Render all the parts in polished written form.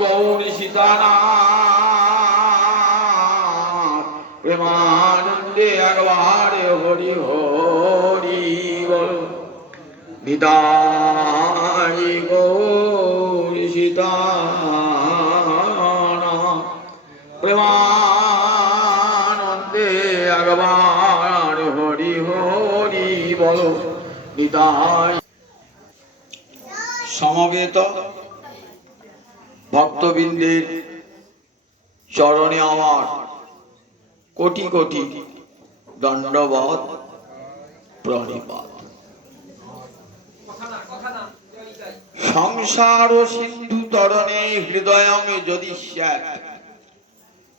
গৌর সীতানাথ প্রেমানন্দে একবার হরি হরি বল। নিতাই গৌর সীতানাথ প্রেমানন্দে একবার হরি হরি বল। নিতাই। সমবেত ভক্তবৃন্দের চরণে আমার কোটি কোটি দণ্ডবত প্রণিপাত। সংসার সিন্ধু তরণে হৃদয়ং যদি স্যাৎ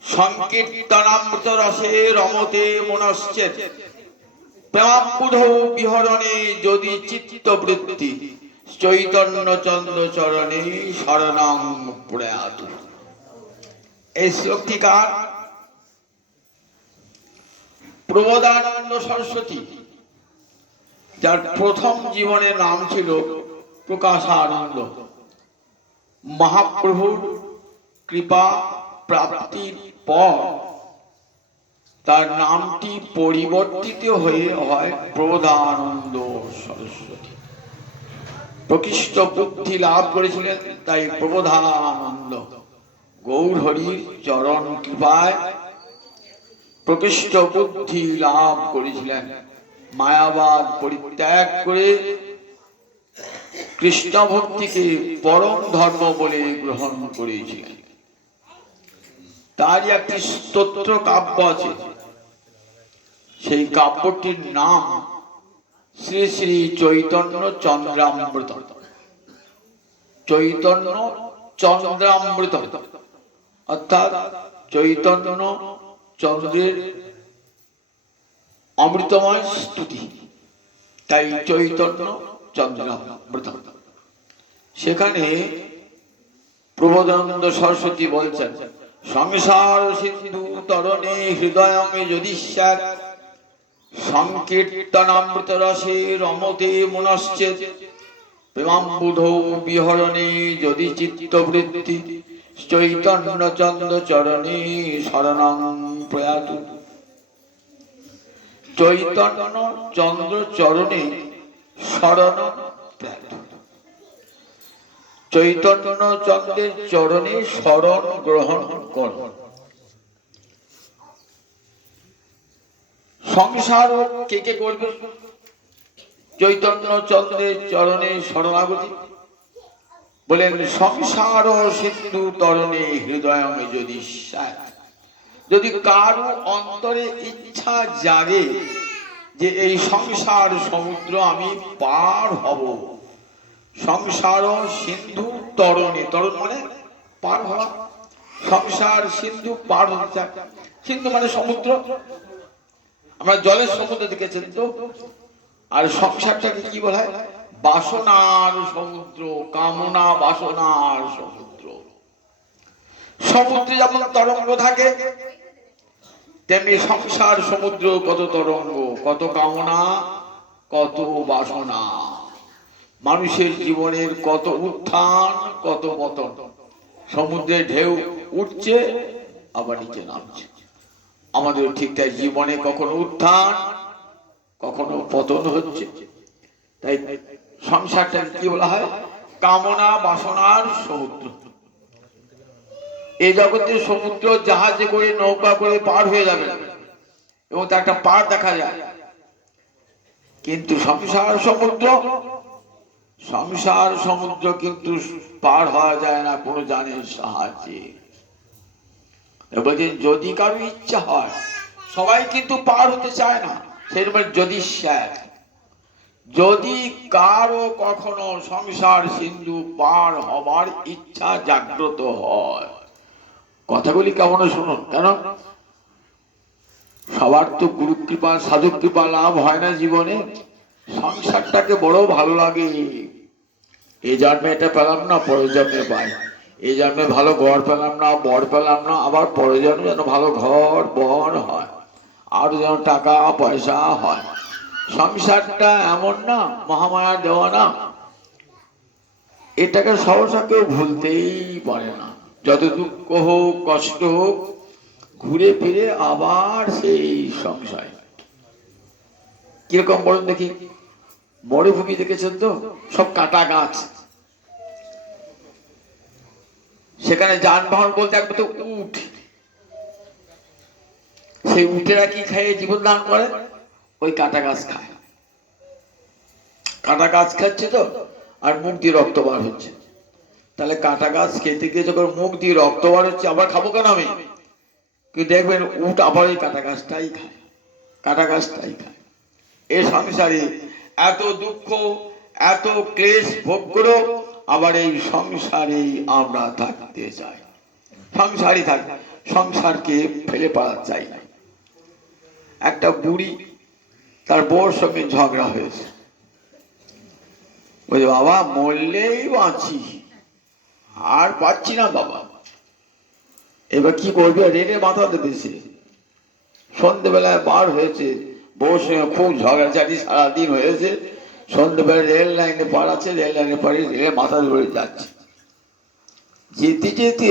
সংকীর্তনামৃত রসে রমতে মনশ্চেৎ প্রেমাবুধৌ বিহরণে যদি চিত্তবৃত্তি চৈতন্য চন্দ্র চরণে শরণং প্রয়াতু। এই শ্লোকটিকার প্রবোধানন্দ সরস্বতী, যার প্রথম জীবনের নাম ছিল প্রকাশানন্দ, মহাপ্রভুর কৃপা প্রাপ্তির পর তার নামটি পরিবর্তিত হয়ে হয় প্রবোধানন্দ সরস্বতী। প্রকৃষ্ট বুদ্ধি লাভ করেছিলেন, তাই প্রবোধানন্দ। গৌর হরির চরণ কৃপায় প্রকৃষ্ট বুদ্ধি লাভ করেছিলেন, মায়াবাদ পরিত্যাগ করে কৃষ্ণ ভক্তিকে পরম ধর্ম বলে গ্রহণ করেছিলেন। তার একটি স্তোত্র কাব্য আছে, সেই কাব্যটির নাম শ্রী শ্রী চৈতন্য চন্দ্রামৃত। চৈতন্য চন্দ্রামৃত অর্থাৎ চৈতন্য চন্দ্রের অমৃতময় স্তুতি, তাই চৈতন্য চন্দ্রামৃত। সেখানে প্রবোধানন্দ সরস্বতী বলছেন, সংসার সিন্ধু তরণে হৃদয়ং যদি স্যাৎ সংকীর্তনামৃত রসে রমতে মনশ্চেৎ প্রেমাম্বুধৌ বিহরণে যদি চিত্তবৃত্তি চৈতন্য চন্দ্র চরণে শরণং প্রয়াতু। চৈতন্য চন্দ্র চরণে শরণ প্রয়াতু। চৈতন্য চন্দ্রের চরণে শরণ গ্রহণ কর। সংসার কে কে করবে চৈতন্য চন্দ্রের চরণে শরণাগতি? বলেন, সংসার সিন্ধু তরণে হৃদয়ং যদি স্যাৎ। যদি কারো অন্তরে ইচ্ছা জাগে যে এই সংসার সমুদ্র আমি পার হব, সংসার সিন্ধু তরণে, তরণ মানে পার হওয়া, সংসার সিন্ধু পার হতে চায়। সিন্ধু মানে সমুদ্র, আমরা জলের সমুদ্র দেখেছেন তো। আর সংসারটাকে কি বলা হয়? বাসনার সমুদ্র, কামনা বাসনার সমুদ্র। সমুদ্রে যেমন তরঙ্গ থাকে, তেমনি সংসার সমুদ্র কত তরঙ্গ, কত কামনা, কত বাসনা। মানুষের জীবনের কত উত্থান, কত পতন। সমুদ্রের ঢেউ উঠছে আবার নিচে নামছে। আমাদের ঠিক তাই, জীবনে কখনো উত্থান কখনো পতন হচ্ছে। তাই সংসারটা কি বলা হয়? কামনা বাসনার সমুদ্র। এই জগতের সমুদ্র জাহাজে করে নৌকা করে পার হয়ে যাবে এবং তার একটা পার দেখা যায়, কিন্তু সংসার সমুদ্র কিন্তু পার হওয়া যায় না কোনো যানের সাহায্যে। বলছেন, যদি কারো ইচ্ছা হয়, সবাই কিন্তু পার হতে চায় না, সেরকম যদি স্যাৎ, যদি কারো কখনো সংসার সিন্ধু পার হবার ইচ্ছা জাগ্রত হয়, কথাগুলি কেমন শুনুন। কেন সবার তো গুরু কৃপা সাধু কৃপা লাভ হয় না জীবনে। সংসারটাকে বড় ভালো লাগে, এই জন্মে এটা পেলাম না, পরের জন্মে পাই। এই জন্মে ভালো ঘর পেলাম না, বর পেলাম না, আবার পরের জন্মে যেন ভালো ঘর বর হয়, আর যেন টাকা পয়সা হয়। সংসারটা এমন না, মহামায়া দেওয়া না। এটাকে সহসা কেউ ভুলতেই পারে না। যত দুঃখ হোক, কষ্ট হোক, ঘুরে ফিরে আবার সেই সংসার। কিরকম বলুন দেখি? মরুভূমি দেখেছেন তো, সব কাটা গাছ, সেখানে যানবাহন বলতে একবার তো উট। সেই উটেরা কি খায় জীবন দান করে? ওই কাটা গাছ খায়। কাটা গাছ খাচ্ছে তো, আর মুখ দিয়ে রক্ত বার হচ্ছে। তাহলে কাটা গাছ খেতে গিয়ে যখন মুখ দিয়ে রক্ত বার হচ্ছে, আবার খাবো কেন আমি? কিন্তু দেখবেন উট আবার ওই কাটা গাছটাই খায়, কাটা গাছটাই খায়। এ সংসারে এত দুঃখ, এত ক্লেশ ভোগ করো, আবার এই সংসারেই আমরা থাকতে চাই। সংসারই থাক, সংসারকে ফেলে পাওয়া চাই না। একটা বুড়ি, তার বউর সঙ্গে ঝগড়া হয়েছে। বলছে, বাবা মরলেই বাঁচি, আর পাচ্ছি না বাবা। এবার কি করবে? রেলে মাথা দেবে সে। সন্ধ্যেবেলায় বার হয়েছে, বউর সঙ্গে খুব ঝগড়াঝাটি সারাদিন হয়েছে। সন্ধ্যেবেলা রেল লাইনে পার আছে, রেল লাইনে পারে রেলে মাথা ধরে যাচ্ছে। যেতে যেতে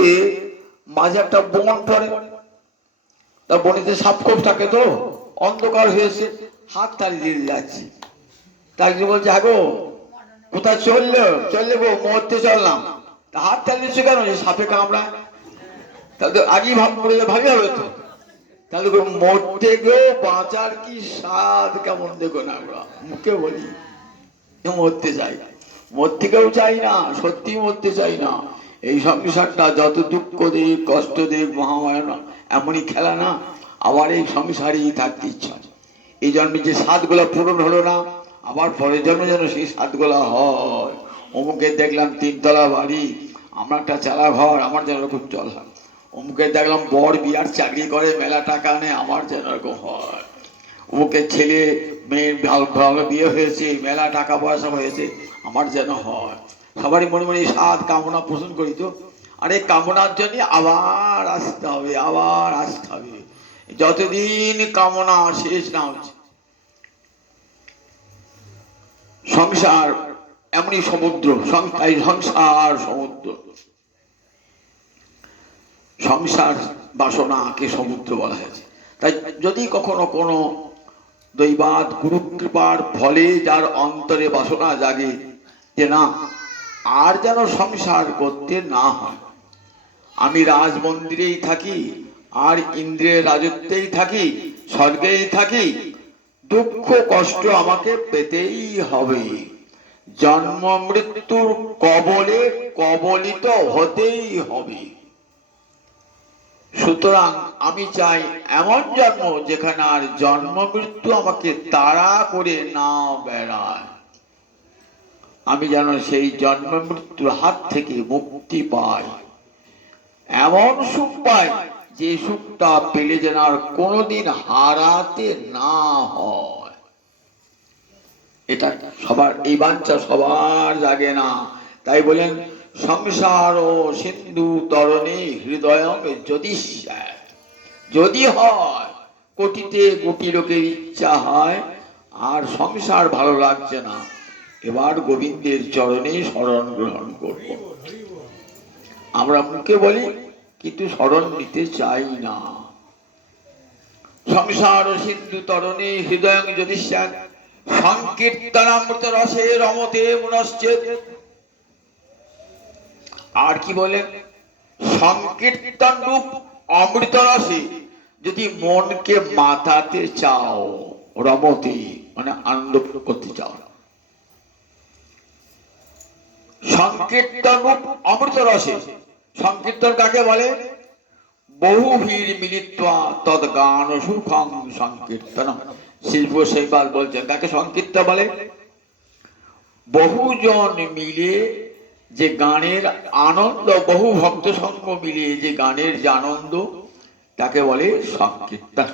মাঝে একটা বন পড়ে। তা বনেতে সাপখোপ থাকে তো, অন্ধকার হয়েছে, হাত তাড়ি দিয়ে যাচ্ছে। তাকে বলছে, হ্যাঁ গো কোথায় চললে? চললে গো মরতে চললাম। তা হাত তাড়ি দিচ্ছে কেন? সাপে কামড়ায়। তাহলে আগেই ভাবি হবে তো। তাহলে মরতে গেও বাঁচার কি স্বাদ, কেমন দেখো না। আমরা মুখে বলি মরতে চাই, মরতে কেউ চাই না, সত্যি মরতে চাই না। এই সংসারটা যত দুঃখ দেখ, কষ্ট দেখ, মহামায়া এমনই খেলা না। আবার এই সংসারেই থাকতে ইচ্ছা। এই জন্মে যে স্বাদগুলো পূরণ হলো না, আবার পরের জন্মে যেন সেই স্বাদগুলো হয়। অমুকের দেখলাম 3 তলা বাড়ি, আমার একটা চালা ঘর, আমার যেন খুব চল হয়। অমুকের দেখলাম বর বিয়ার চাকরি করে, মেলা টাকা নেই, আমার যেন এরকম হয়। অমুকের ছেলে মেয়ের ভালো বিয়ে হয়েছে, মেলা টাকা পয়সা হয়েছে, আমার যেন হয়। সবারই মনে মনে স্বাদ কামনা পোষণ করি তো। আর এই কামনার জন্য আবার আসতে হবে, আবার আসতে হবে, যতদিন কামনা শেষ না হচ্ছে। সংসার এমনই সমুদ্র, সংসার সমুদ্র। সংসার বাসনাকে সমুদ্র বলা হয়েছে। তাই যদি কখনো কোনো দৈবাৎ গুরু কৃপার ফলে যার অন্তরে বাসনা জাগে যে না, আর যেন সংসার করতে না হয়, আমি রাজমন্দিরেই থাকি, আর ইন্দ্রের রাজত্বেই থাকি, স্বর্গেই থাকি, দুঃখ কষ্ট আমাকে পেতেই হবে, জন্ম মৃত্যুর কবলে কবলিত হতেই হবে। সুতরাং আমি চাই এমন জন্ম যেখানে আর জন্ম মৃত্যু আমাকে তাড়া করে না বেড়ায়। আমি যেন সেই জন্ম মৃত্যুর হাত থেকে মুক্তি পাই, এমন সুখ পাই যে সুখটা পেলে যেন আর কোনোদিন হারাতে না হয়। এটা সবার, এই বাঞ্ছা সবার জাগে না। তাই বলেন, সংসার ও সিন্ধু তরণে হৃদয় যদি হয়, কোটিতে কোটি লোকের ইচ্ছা হয় আর সংসার ভালো লাগছে না, এবার গোবিন্দের চরণে শরণ গ্রহণ করব। আমরা মুখে বলি কিন্তু শরণ নিতে চাই না। সংসার ও সিন্ধু তরণে হৃদয় যদি সংকীর্তনামৃত রসে রমতে মনশ্চেৎ। আর কি বলেন? সংকীর্তন রূপ অমৃত রসে যদি মনকে মাতাতে চাও, রমতে মানে আনন্দ করতে চাও। সংকীর্তন রূপ অমৃত রসে, সংকীর্তন কাকে বলে? বহু ভিড় মিলিত্বা তদ গান সুখং সংকীর্তন। শিল্প সেইবার বলছেন তাকে সংকীর্তন বলে। বহুজন মিলে যে গানের আনন্দ, বহু ভক্ত সঙ্গ মিলিয়ে যে গানের যে আনন্দ, তাকে বলে সংকীর্তন।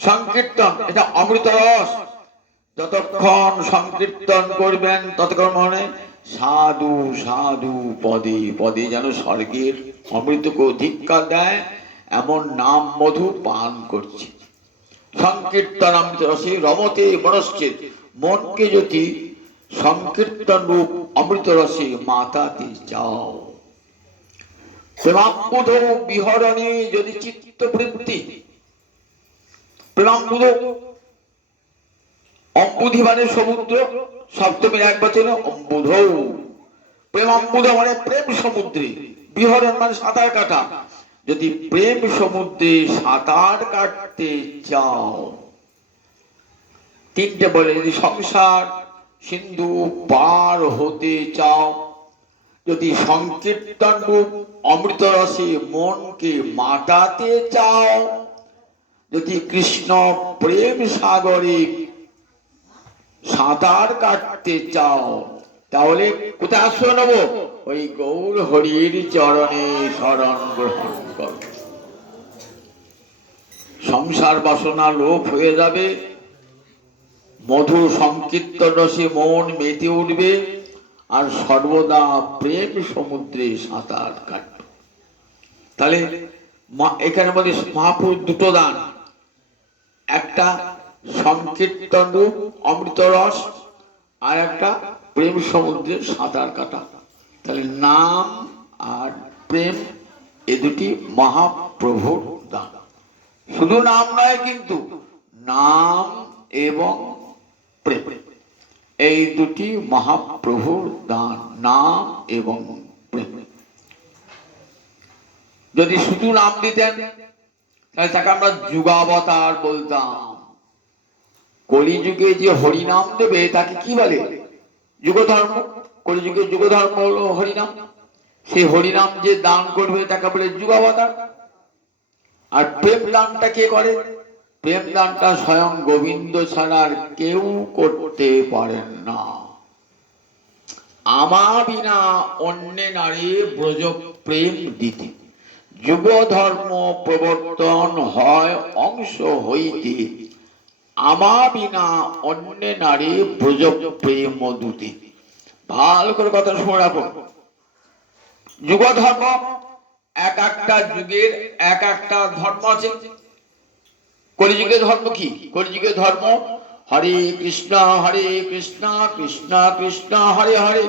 সংকীর্তন এটা অমৃত রস। যতক্ষণ সংকীর্তন করবেন ততক্ষণ মনে সাধু সাধু পদে পদে যেন স্বর্গের অমৃতকে অধিকার দেয় এমন নাম মধু পান করছে। সংকীর্তন অমৃত রসে রমতে মনশ্চেৎ। মনকে যদি সংকীর্তন রূপ অমৃত রসে মাতাতে যাও। প্রেমাম্বুধ বিহরণে যদি চিত্তবৃত্তি, প্রেমাম্বুধ অম্বুধি মানে সমুদ্র, সপ্তমীর এক বচনে অম্বুধ। প্রেমাম্বুধ মানে প্রেম সমুদ্রে, বিহরণ মানে সাঁতার কাটা। যদি প্রেম সমুদ্রে সাঁতার কাটতে চাও, তিনটে বলে, যদি সংসার সিন্ধু পার হতে চাও, যদি সংকীর্তন রূপ অমৃত রসে মনকে মাতাতে চাও, যদি কৃষ্ণ প্রেম সাগরে সাঁতার কাটতে চাও, তাহলে কোথায় আশ্রয় নেব? ওই গৌর হরির চরণে শরণ গ্রহণ কর। সংসার বাসনা লোপ হয়ে যাবে, মধুর সংকীর্তন রসে মন মেতে উঠবে, আর সর্বদা প্রেম সমুদ্রে সাঁতার কাটবে। তাহলে এখানে মধ্যে মহাপুরুষ দুটো দান, একটা সংকীর্তন রূপ অমৃত রস, আর একটা প্রেম সমুদ্রে সাঁতার কাটা। তাহলে নাম আর প্রেম এ দুটি মহাপ্রভুর দান। শুধু নাম নয়, কিন্তু নাম এবং প্রেম এই দুটি মহাপ্রভুর দান, নাম এবং প্রেম। যদি শুধু নাম দিতেন তাহলে তাকে আমরা যুগাবতার বলতাম। কলিযুগে যে হরিনাম দেবে তাকে কি বলে? যুগধর্ম। কলিযুগে যুগধর্ম হলো হরিনাম। সেই হরিনাম যে দান করবে তাকে বলে যুগাবতার। আর প্রেম দানটা কে করে? প্রেম দানটা স্বয়ং গোবিন্দ ছাড়া আর কেউ করতে পারেন না। আমা বিনা অন্যে নারী ব্রজ প্রেম দিতে, যুগ ধর্ম প্রবর্তন হয় অংশ হইতে, আমা বিনা অন্যে নারী ব্রজ প্রেম দূতে। ভালো করে কথা শুনে রাখো। যুগ ধর্ম, এক একটা যুগের এক একটা ধর্ম আছে। কলিযুগের ধর্ম কি? কলিযুগের ধর্ম হরে কৃষ্ণ কৃষ্ণ কৃষ্ণ হরে হরে,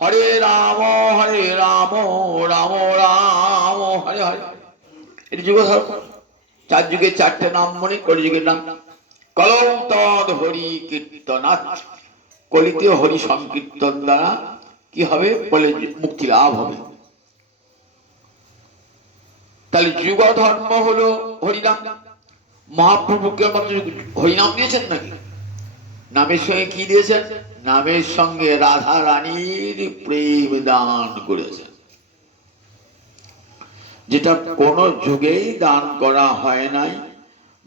হরে রাম রাম রাম হরে হরে। এটা যুগ ধর্ম। চার যুগে চারটে নাম মনে। কলিযুগের নাম কলৌ তদ হরি কীর্তনাথ। কলিতে হরি সংকীর্তন দ্বারা কি হবে? বলে মুক্তি লাভ হবে। তাহলে যুগ ধর্ম হলো হরিনাম। মহাপ্রভুকে হরিনাম দিয়েছেন নাকি? নামের সঙ্গে কি দিয়েছেন? নামের সঙ্গে রাধা রানীর প্রেম দান করেছেন, যেটা কোন যুগেই দান করা হয় নাই।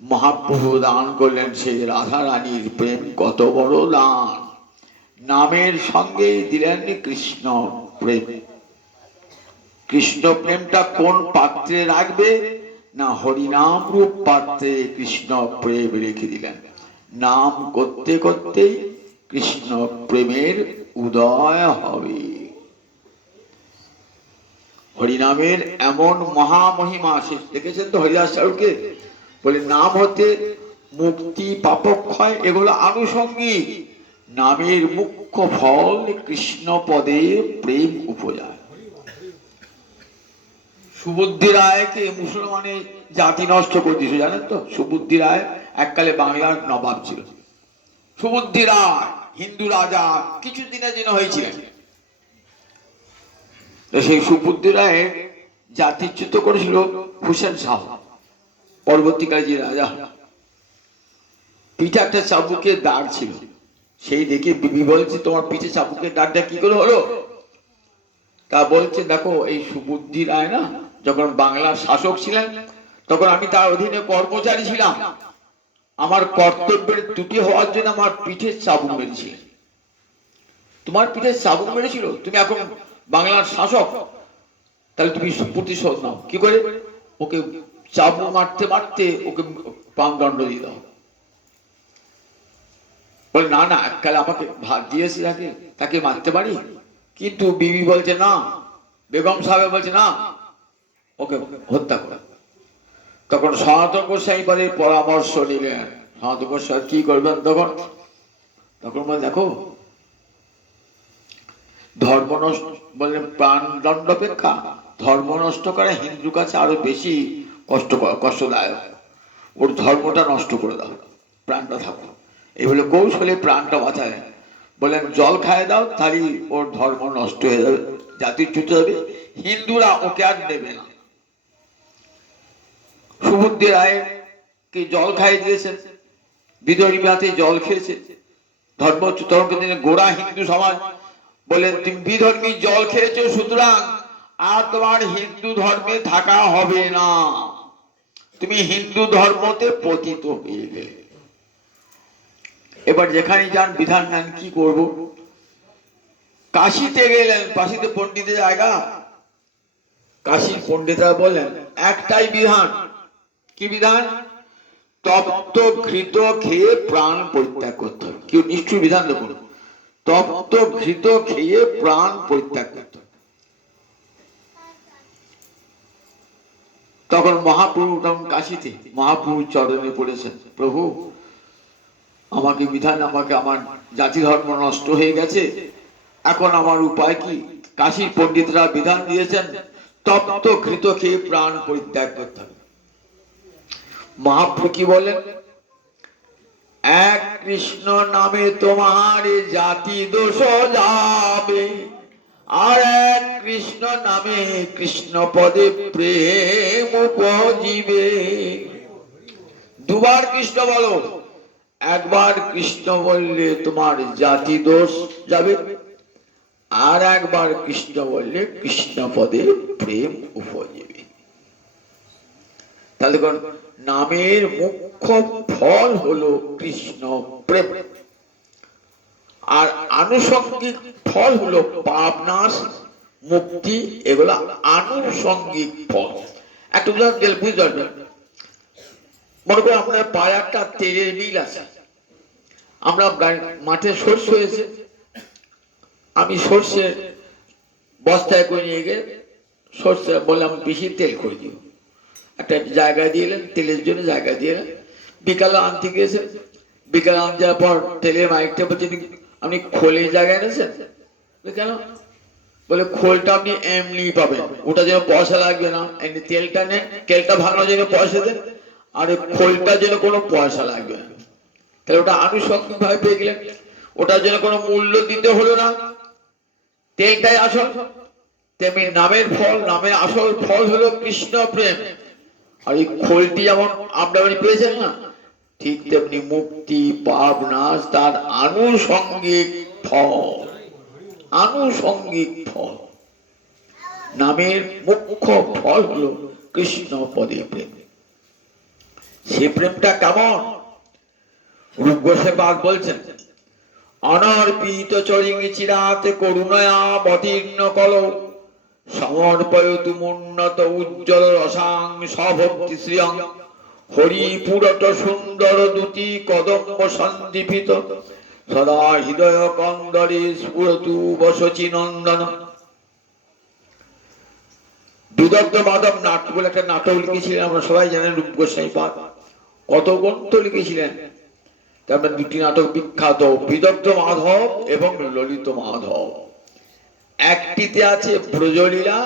মহাপ্রভু দান করলেন সেই রাধা রানীর প্রেম। কত বড় দান! নামের সঙ্গে দিলেন কৃষ্ণ প্রেম। কৃষ্ণ প্রেমটা কোন পাত্রে রাখবে না? হরিনাম রূপ পাত্রে কৃষ্ণ প্রেম রেখে দিলেন। নাম করতে করতেই কৃষ্ণ প্রেমের উদয় হবে। হরিনামের এমন মহামহিমা। দেখেছেন তো হরিদাস ঠাকুরকে বলে, নাম হতে মুক্তি পাপক্ষয় এগুলো আনুষঙ্গিক। নামের মুখ্য ফল কৃষ্ণ পদে প্রেম উপজায়। সুবুদ্ধি রায়কে মুসলমানের জাতি নষ্ট করে দিয়েছে, জানেন তো? সুবুদ্ধি রায় এককালে বাংলার নবাব ছিল। সুবুদ্ধি রায় হিন্দু রাজা কিছুদিনের জন্য হয়েছিলেন। সেই সুবুদ্ধি রায় জাতিচ্যুত করেছিল হুসেন শাহ, পরবর্তীকালে যে রাজা। পিঠে একটা চাবুকের দাগ ছিল। সেই দেখে বিবি বলছে, তোমার পিঠে চাবুকের দাগটা কি করে হলো? তা বলছে, দেখো এই সুবুদ্ধি রায় না যখন বাংলার শাসক ছিলেন তখন আমি তার অধীনে কর্মচারী ছিলাম। আমার কর্তব্যের ত্রুটি হওয়ার জন্য আমার পিঠে চাবুক মেরেছিলেন। তোমার পিঠে চাবুক মেরেছিল, তুমি এখন বাংলার শাসক, তাহলে তুমি প্রতিশোধ নাও। কি করে? ওকে চাবুক মারতে মারতে ওকে প্রাণদণ্ড দিয়ে দাও। বলে, না না, এককালে আমাকে ভাগ দিয়েছি, তাকে মারতে পারি। কিন্তু বিবি বলছে না, বেগম সাহেব বলছে না, ওকে হত্যা করে। তখন সনাতন গোস্বামী পদের পরামর্শ নিলেন। সনাতন গোস্বামী কি করবেন তখন? তখন বলে, দেখো ধর্ম নষ্ট বলে প্রাণদণ্ড অপেক্ষা ধর্ম নষ্ট করা হিন্দুর কাছে আরো বেশি কষ্টদায়ক। ওর ধর্মটা নষ্ট করে দাও, প্রাণটা থাকো। এই বলে কৌশলে প্রাণটা বাঁচায়। বলেন জল খায় দাও, তাহলে ওর ধর্ম নষ্ট হয়ে যাবে, জাতিচ্যুত হবে, হিন্দুরা ওকে আর নেবে না। সুবুদ্ধি রায় কি জল খাইয়ে দিয়েছেন, বিদর্ভী হাতে জল খেয়েছে। ধর্মচ্যুতরণকে তিনি গোড়া হিন্দু সমাজ বলেন তুমি বিধর্মী জল খেয়েছো, সুতরাং আর তোমার হিন্দু ধর্মে থাকা হবে না, তুমি হিন্দু ধর্মতে পতিত হয়ে গেলে। এবার যেখানে যান বিধান নেন, কি করব? কাশিতে গেলেন, কাশিতে পণ্ডিতের জায়গা। কাশীর পণ্ডিতরা বললেন একটাই বিধান। কি বিধান? তপ্ত ঘৃত খেয়ে প্রাণ পরিত্যাগ করতে হবে। কেউ নিষ্ঠুর বিধান দেখুন, তপ্ত ঘৃত খেয়ে প্রাণ পরিত্যাগ করতে হবে। তখন মহাপ্রভু তখন কাশীতে মহাপ্রভু চরণে পড়েছেন, প্রভু আমাকে বিধান, আমাকে আমার জাতি ধর্ম নষ্ট হয়ে গেছে, এখন আমার উপায় কি? কাশীর পণ্ডিতরা বিধান দিয়েছেন তপ্ত ঘৃত খেয়ে প্রাণ পরিত্যাগ করতে হবে। মহাপ্রভু কি বলেন? এক কৃষ্ণ নামে তোমার জাতি দোষ যাবে, আর এক কৃষ্ণ নামে কৃষ্ণ পদে প্রেম উপজিবে। দুবার কৃষ্ণ বলো, একবার কৃষ্ণ বললে তোমার জাতি দোষ যাবে, আর একবার কৃষ্ণ বললে কৃষ্ণ পদে প্রেম উপজিবে। তাহলে নামের মুখ্য ফল হলো কৃষ্ণ প্রেম, আর আনুষঙ্গিক ফল হলো পাপ নাশ, মুক্তি। এগুলো আনুষঙ্গিক ফল। একটা উদাহরণ দিলে বুঝতে পারবেন। মনে করি আপনার পায়ে একটা তেলের মিল আছে, আমরা মাঠে সর্ষে হয়েছে, আমি সর্ষে বস্তায় করে নিয়ে গিয়ে সর্ষে বললাম বেশি তেল করে দিও, একটা জায়গায় দিয়ে এলেন, তেলের জন্য জায়গায় দিয়ে এলেন। বিকালে আনতে গিয়েছেন, বিকালে আনতে যাওয়ার পর তেলের মাইকটা বলছে আপনি খোলের জায়গায় এনেছেন কেন? বলে খোলটা আপনি এমনি পাবেন, ওটা যেন পয়সা লাগবে না, এমনি তেলটা নেন, তেলটা ভাঙানোর জন্য পয়সা দেন, আর খোলটার জন্য কোনো পয়সা লাগবে না। তাহলে ওটা আনুষঙ্গিক ভাবে পেয়ে গেলেন, ওটার জন্য কোনো মূল্য দিতে হলো না, তেলটাই আসল। তেমনি নামের ফল, নামের আসল ফল হলো কৃষ্ণ প্রেম। আর এই খোলটি যেমন আপনি পেয়েছেন না, ঠিক তেমনি মুক্তি, পাপ নাশ তার আনুষঙ্গিক ফল। আনুষঙ্গিক ফল, নামের মুখ্য ফল হলো কৃষ্ণ পদে প্রেম। সে প্রেমটা কেমন? রূপ গোস্বামী বলছেন, অনর্পিত চরিঙ্গি চিরাতে করুণয়া বতীর্ণ কল, সমর্পয়তু মুন্নত উজ্জ্বল রসাং সভক্তি শ্রিয়ং, হরিপুরট সুন্দর দুতি কদম্ব সন্দীপিত, সদা হৃদয় কন্দরে স্ফুরতু বসচি নন্দন। বিদগ্ধ মাধব নাটক বলে একটা নাটক লিখেছিলেন, আমরা সবাই জানেন রূপ গোস্বামী পাদ। কত গ্রন্থ লিখেছিলেন, তারপরে দুটি নাটক বিখ্যাত, বিদগ্ধ মাধব এবং ললিত মাধব। একটিতে আছে ব্রজলীলা,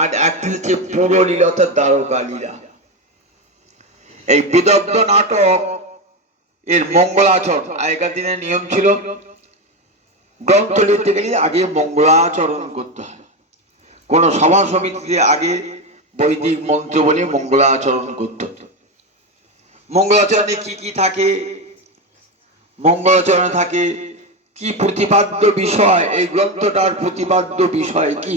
আর একটিতে আছে পুরলীলা অর্থাৎ দ্বারকা লীলা। এই বিদগ্ধ নাটক এর মঙ্গলাচরণ, আগেকার দিনের নিয়ম ছিল গ্রন্থ লিখতে গেলে আগে মঙ্গলাচরণ করতে হয়। কোন সভা সমিতিতে আগে বৈদিক মন্ত্র বলে মঙ্গলাচরণ করতে হতো। মঙ্গলাচরণে কি কি থাকে? মঙ্গলাচরণে থাকে কি প্রতিপাদ্য বিষয়, এই গ্রন্থটার প্রতিপাদ্য বিষয় কি,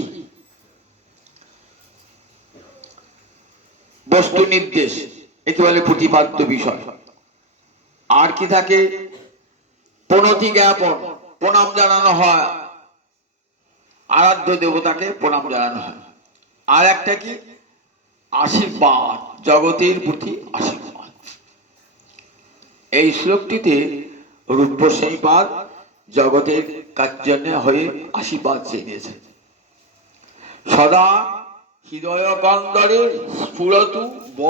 বস্তু নির্দেশ, একে বলে প্রতিপাদ্য বিষয়। আর কি থাকে? প্রণতি জ্ঞাপন, প্রণাম জানানো হয়, আরাধ্য দেবতাকে প্রণাম জানানো হয়। আর একটা কি? আশীর্বাদ, জগতের প্রতি আশীর্বাদ। এই শ্লোকটিতে রূপ গোস্বামী পাদ জগতের জন্য হয়ে আশীর্বাদ চেয়েছেন। সদা হৃদয় কন্দরে স্ফুরতু ব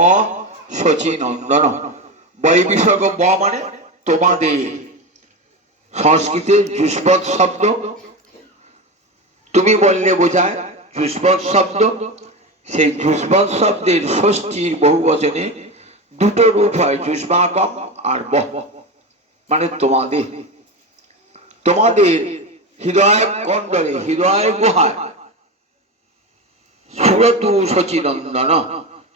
শচী নন্দন। বৈবিসর্গ ব মানে তোমাদের, সংস্কৃতে যুষ্পদ শব্দ, তুমি বললে বোঝায় যুষ্মৎ শব্দ। সেই যুষ্মৎ শব্দের ষষ্ঠীর বহুবচনে দুটো রূপ হয়, যুষ্মাকম আর বহ, মানে তোমাদের। তোমাদের হৃদয় কন্দরে, হৃদয় গুহায় সুরতু শচীনন্দন,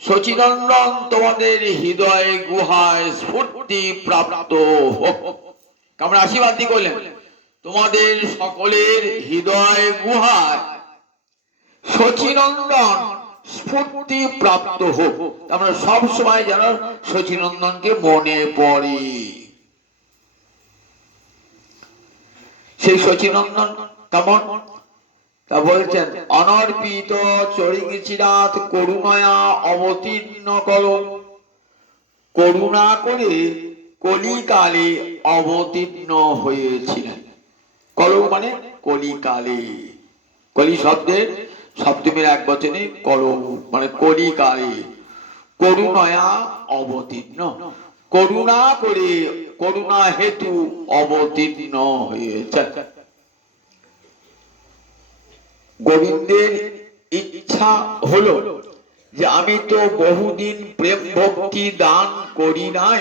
শচীনন্দন তোমাদের হৃদয় গুহায় স্ফূর্তি প্রাপ্ত হোক। কেমন আশীর্বাদ দিয়ে করলেন, তোমাদের সকলের হৃদয় গুহায় শচীনন্দন স্ফূর্তি প্রাপ্ত হোক। আমরা সব সময় যেন শচীনন্দনকে মনে পড়ে। সেই শচীনন্দন কেমন তা বলছেন, অনর্পিত চরিচিরাত করুণায়া অবতীর্ণ করো। করুণা করে কলিকালে অবতীর্ণ হয়েছিলেন। করো মানে কলিকালে, কলি শব্দের সপ্তমীর এক বচনে করো মানে কলিকালে, করুণায়া অবতীর্ণ, করুণা করে, করুণা হেতু অবতীর্ণ হয়েছে। গোবিন্দের ইচ্ছা হলো যে আমি তো বহুদিন প্রেম ভক্তি দান করি নাই,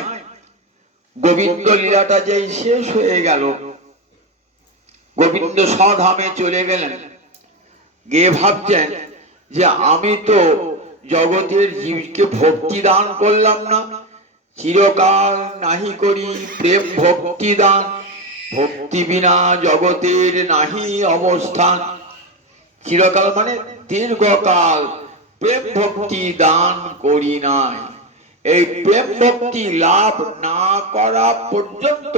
গোবিন্দ লীলাটা যে শেষ হয়ে গেল, গোবিন্দ স্বধামে চলে গেলেন, গিয়ে ভাবছেন যে আমি তো জগতের জীবকে ভক্তি দান করলাম না, চিরকাল নাহি করি প্রেম ভক্তি দান, ভক্তি বিনা জগতের নাহি অবস্থান। চিরকাল মানে দীর্ঘকাল প্রেম ভক্তি দান করি নাই। এই প্রেম ভক্তি লাভ না করা পর্যন্ত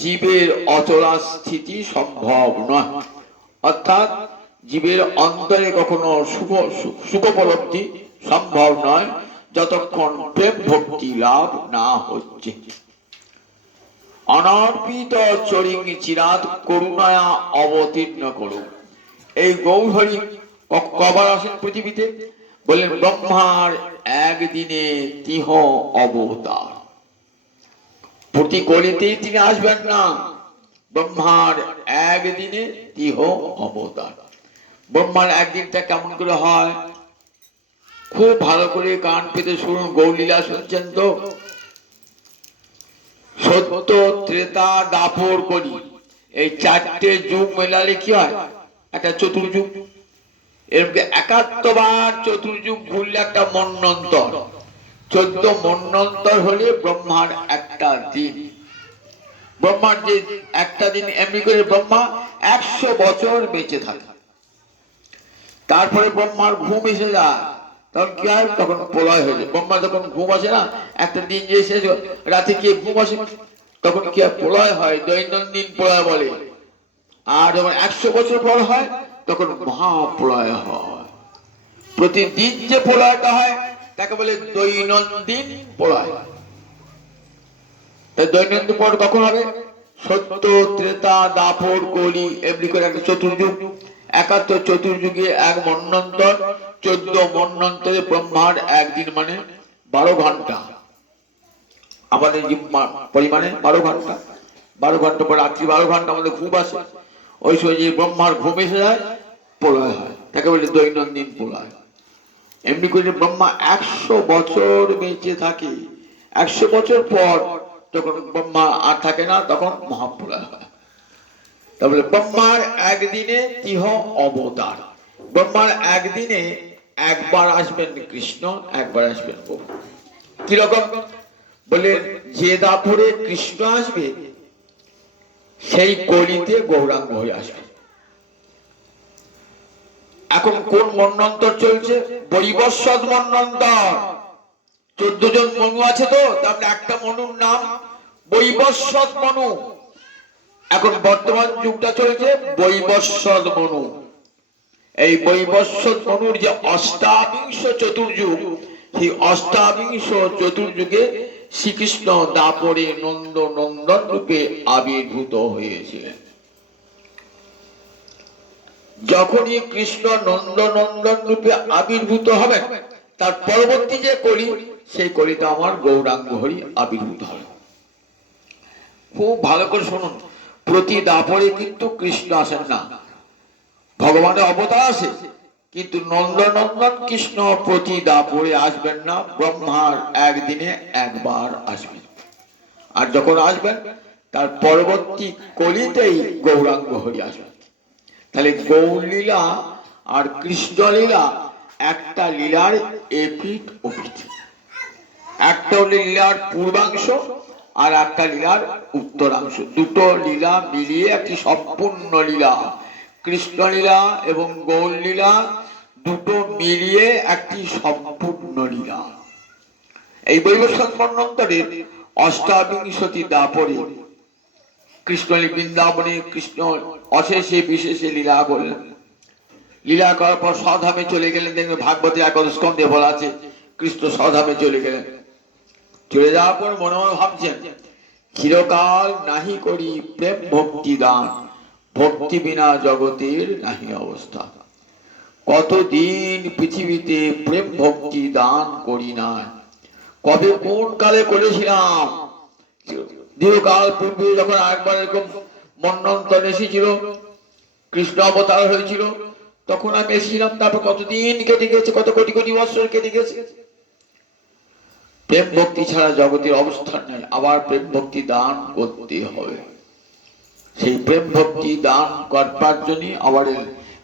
জীবের অচলা স্থিতি সম্ভব নয়, অর্থাৎ জীবের অন্তরে কখনো সুখোপলব্ধি সম্ভব নয় যতক্ষণ প্রেম ভক্তি লাভ না হচ্ছে। অনর্পিত চরিং চিরাত করুণায়া অবতীর্ণ করুন। এই গৌরহরি কবার আসেন পৃথিবীতে? বললেন ব্রহ্মার একদিনে তিহ অবতার। প্রতি কলিতেই তিনি আসবেন না, ব্রহ্মার একদিনে তিহ অবতার। ব্রহ্মার একদিনটা কেমন করে হয়? খুব ভালো করে কান পেতে শুনুন, গৌরলীলা শুনছেন তো? সত্য, ত্রেতা, দাপর, কলি, এই চারটে যুগ মেলালে কি হয়? একটা চতুর্যুগ। এরকম 71 বার চতুর্যুগ ঘুরলে একটা মন্বন্তর, 14 মন্বন্তর হলে ব্রহ্মার একটা দিন। ব্রহ্মার যে একটা দিন, এমনি করে ব্রহ্মা 100 বছর বেঁচে থাকে। তারপরে ব্রহ্মার ঘুম এসে যায়, তখন কি হয়? তখন প্রলয় হয়ে যায়। ব্রহ্মা যখন ঘুম আসে না, একটা দিন যে শেষ, রাতে কি ঘুম আসে, তখন কি হয়? প্রলয় হয়, দৈনন্দিন প্রলয় বলে। আর যখন 100 বছর পর হয় তখন মহাপ্রলয় হয়। প্রতিদিন যে প্রলয়টা হয় তাকে বলে দৈনন্দিন প্রলয়। দৈনন্দিন প্রলয় কখন হবে? সত্য, ত্রেতা, দাপর, কলি, এমনি করে একটা চতুর্যুগ। 71 চতুর্যুগে এক মন্বন্তর, 14 মন্বন্তরে ব্রহ্মার একদিন মানে 12 ঘন্টা। আমাদের পরিমাণে 12 ঘন্টা, 12 ঘন্টা পর রাত্রি 12 ঘন্টা আমাদের ঘুম আসে। ওই সময় যে ব্রহ্মার ঘুম এসে যায়, প্রলয় হয়, তাকে বলে দৈনন্দিন প্রলয়। এমনি করে ব্রহ্মা 100 বছর বেঁচে থাকে। 100 বছর পর যখন ব্রহ্মা আর থাকে না, তখন মহাপ্রলয় হয়। তাহলে ব্রহ্মার একদিনে তিহ অবতার। ব্রহ্মার একদিনে একবার আসবেন কৃষ্ণ, একবার আসবেন প্রভু। কিরকম বলে, যে দাপরে কৃষ্ণ আসবে সেই কলিতে গৌরাঙ্গ হয়ে আসবে। এখন কোন মন্বন্তর চলছে? বৈবস্বত মন্বন্তর। 14 জন মনু আছে তো, তারপরে একটা মনুর নাম বৈবস্বত মনু। এখন বর্তমান যুগটা চলছে বৈবস্বত মনু। এই বৈবস্বত মনুর যে অষ্টাবিংশ চতুর্যুগ, সেই অষ্টাবিংশ চতুর্যুগে শ্রীকৃষ্ণ দাপরে নন্দ নন্দন রূপে আবির্ভূত হয়েছিলেন। যখনই কৃষ্ণ নন্দ নন্দন রূপে আবির্ভূত হবেন, তার পরবর্তী যে কলি, সেই কলিটা আমার গৌরাঙ্গ হরি আবির্ভূত হবে। খুব ভালো করে শুনুন, প্রতি দাপরে কিন্তু কৃষ্ণ আসেন না। ভগবানের অবতার আছে, কিন্তু নন্দনন্দন কৃষ্ণ প্রতি দাপরে আসবেন না, ব্রহ্মার একদিনে একবার আসবেন। আর যখন আসবেন তার পরবর্তী কলিতেই গৌরাঙ্গ হরি আসবেন। তাহলে গৌরলীলা আর কৃষ্ণলীলা একটা লীলার এপিঠ ওপিঠ, একটা লীলার পূর্বাংশ আর একটা লীলার উত্তরাংশ, দুটো লীলা মিলিয়ে একটি সম্পূর্ণ লীলা। কৃষ্ণলীলা এবং গৌরলীলা দুটো মিলিয়ে একটি সম্পূর্ণ লীলা। এই বৈবস্বত মন্বন্তরের অষ্টাবিংশতি দাপরে কৃষ্ণ বৃন্দাবনে কৃষ্ণ অশেষে বিশেষে লীলা করলেন। লীলা করার পর স্বধামে চলে গেলেন। দেখবেন ভাগবতে একাদশ স্কন্ধে বলা আছে কৃষ্ণ স্বধামে চলে গেলেন। চলে যাওয়ার পর মনে মনে ভাবছেন, চিরকাল নাহি করি প্রেম ভক্তি দান, ভক্তি বিনা জগতের নাহি অবস্থা। কতদিন পৃথিবীতে প্রেম ভক্তি দান করি না, কবে কোন কালে করেছিলাম। দীর্ঘকাল পূর্বে যখন একবার এরকম মন্বন্তর এসেছিল, কৃষ্ণ অবতার হয়েছিল, তখন আমি এসেছিলাম। তারপর কতদিন কেটে গেছে, কত কোটি কোটি বছর কেটে গেছে। প্রেম ভক্তি ছাড়া জগতের অবস্থান নেই, আবার প্রেম ভক্তি দান করতে হবে। সেই প্রেম ভক্তি দান করবার জন্য আবার,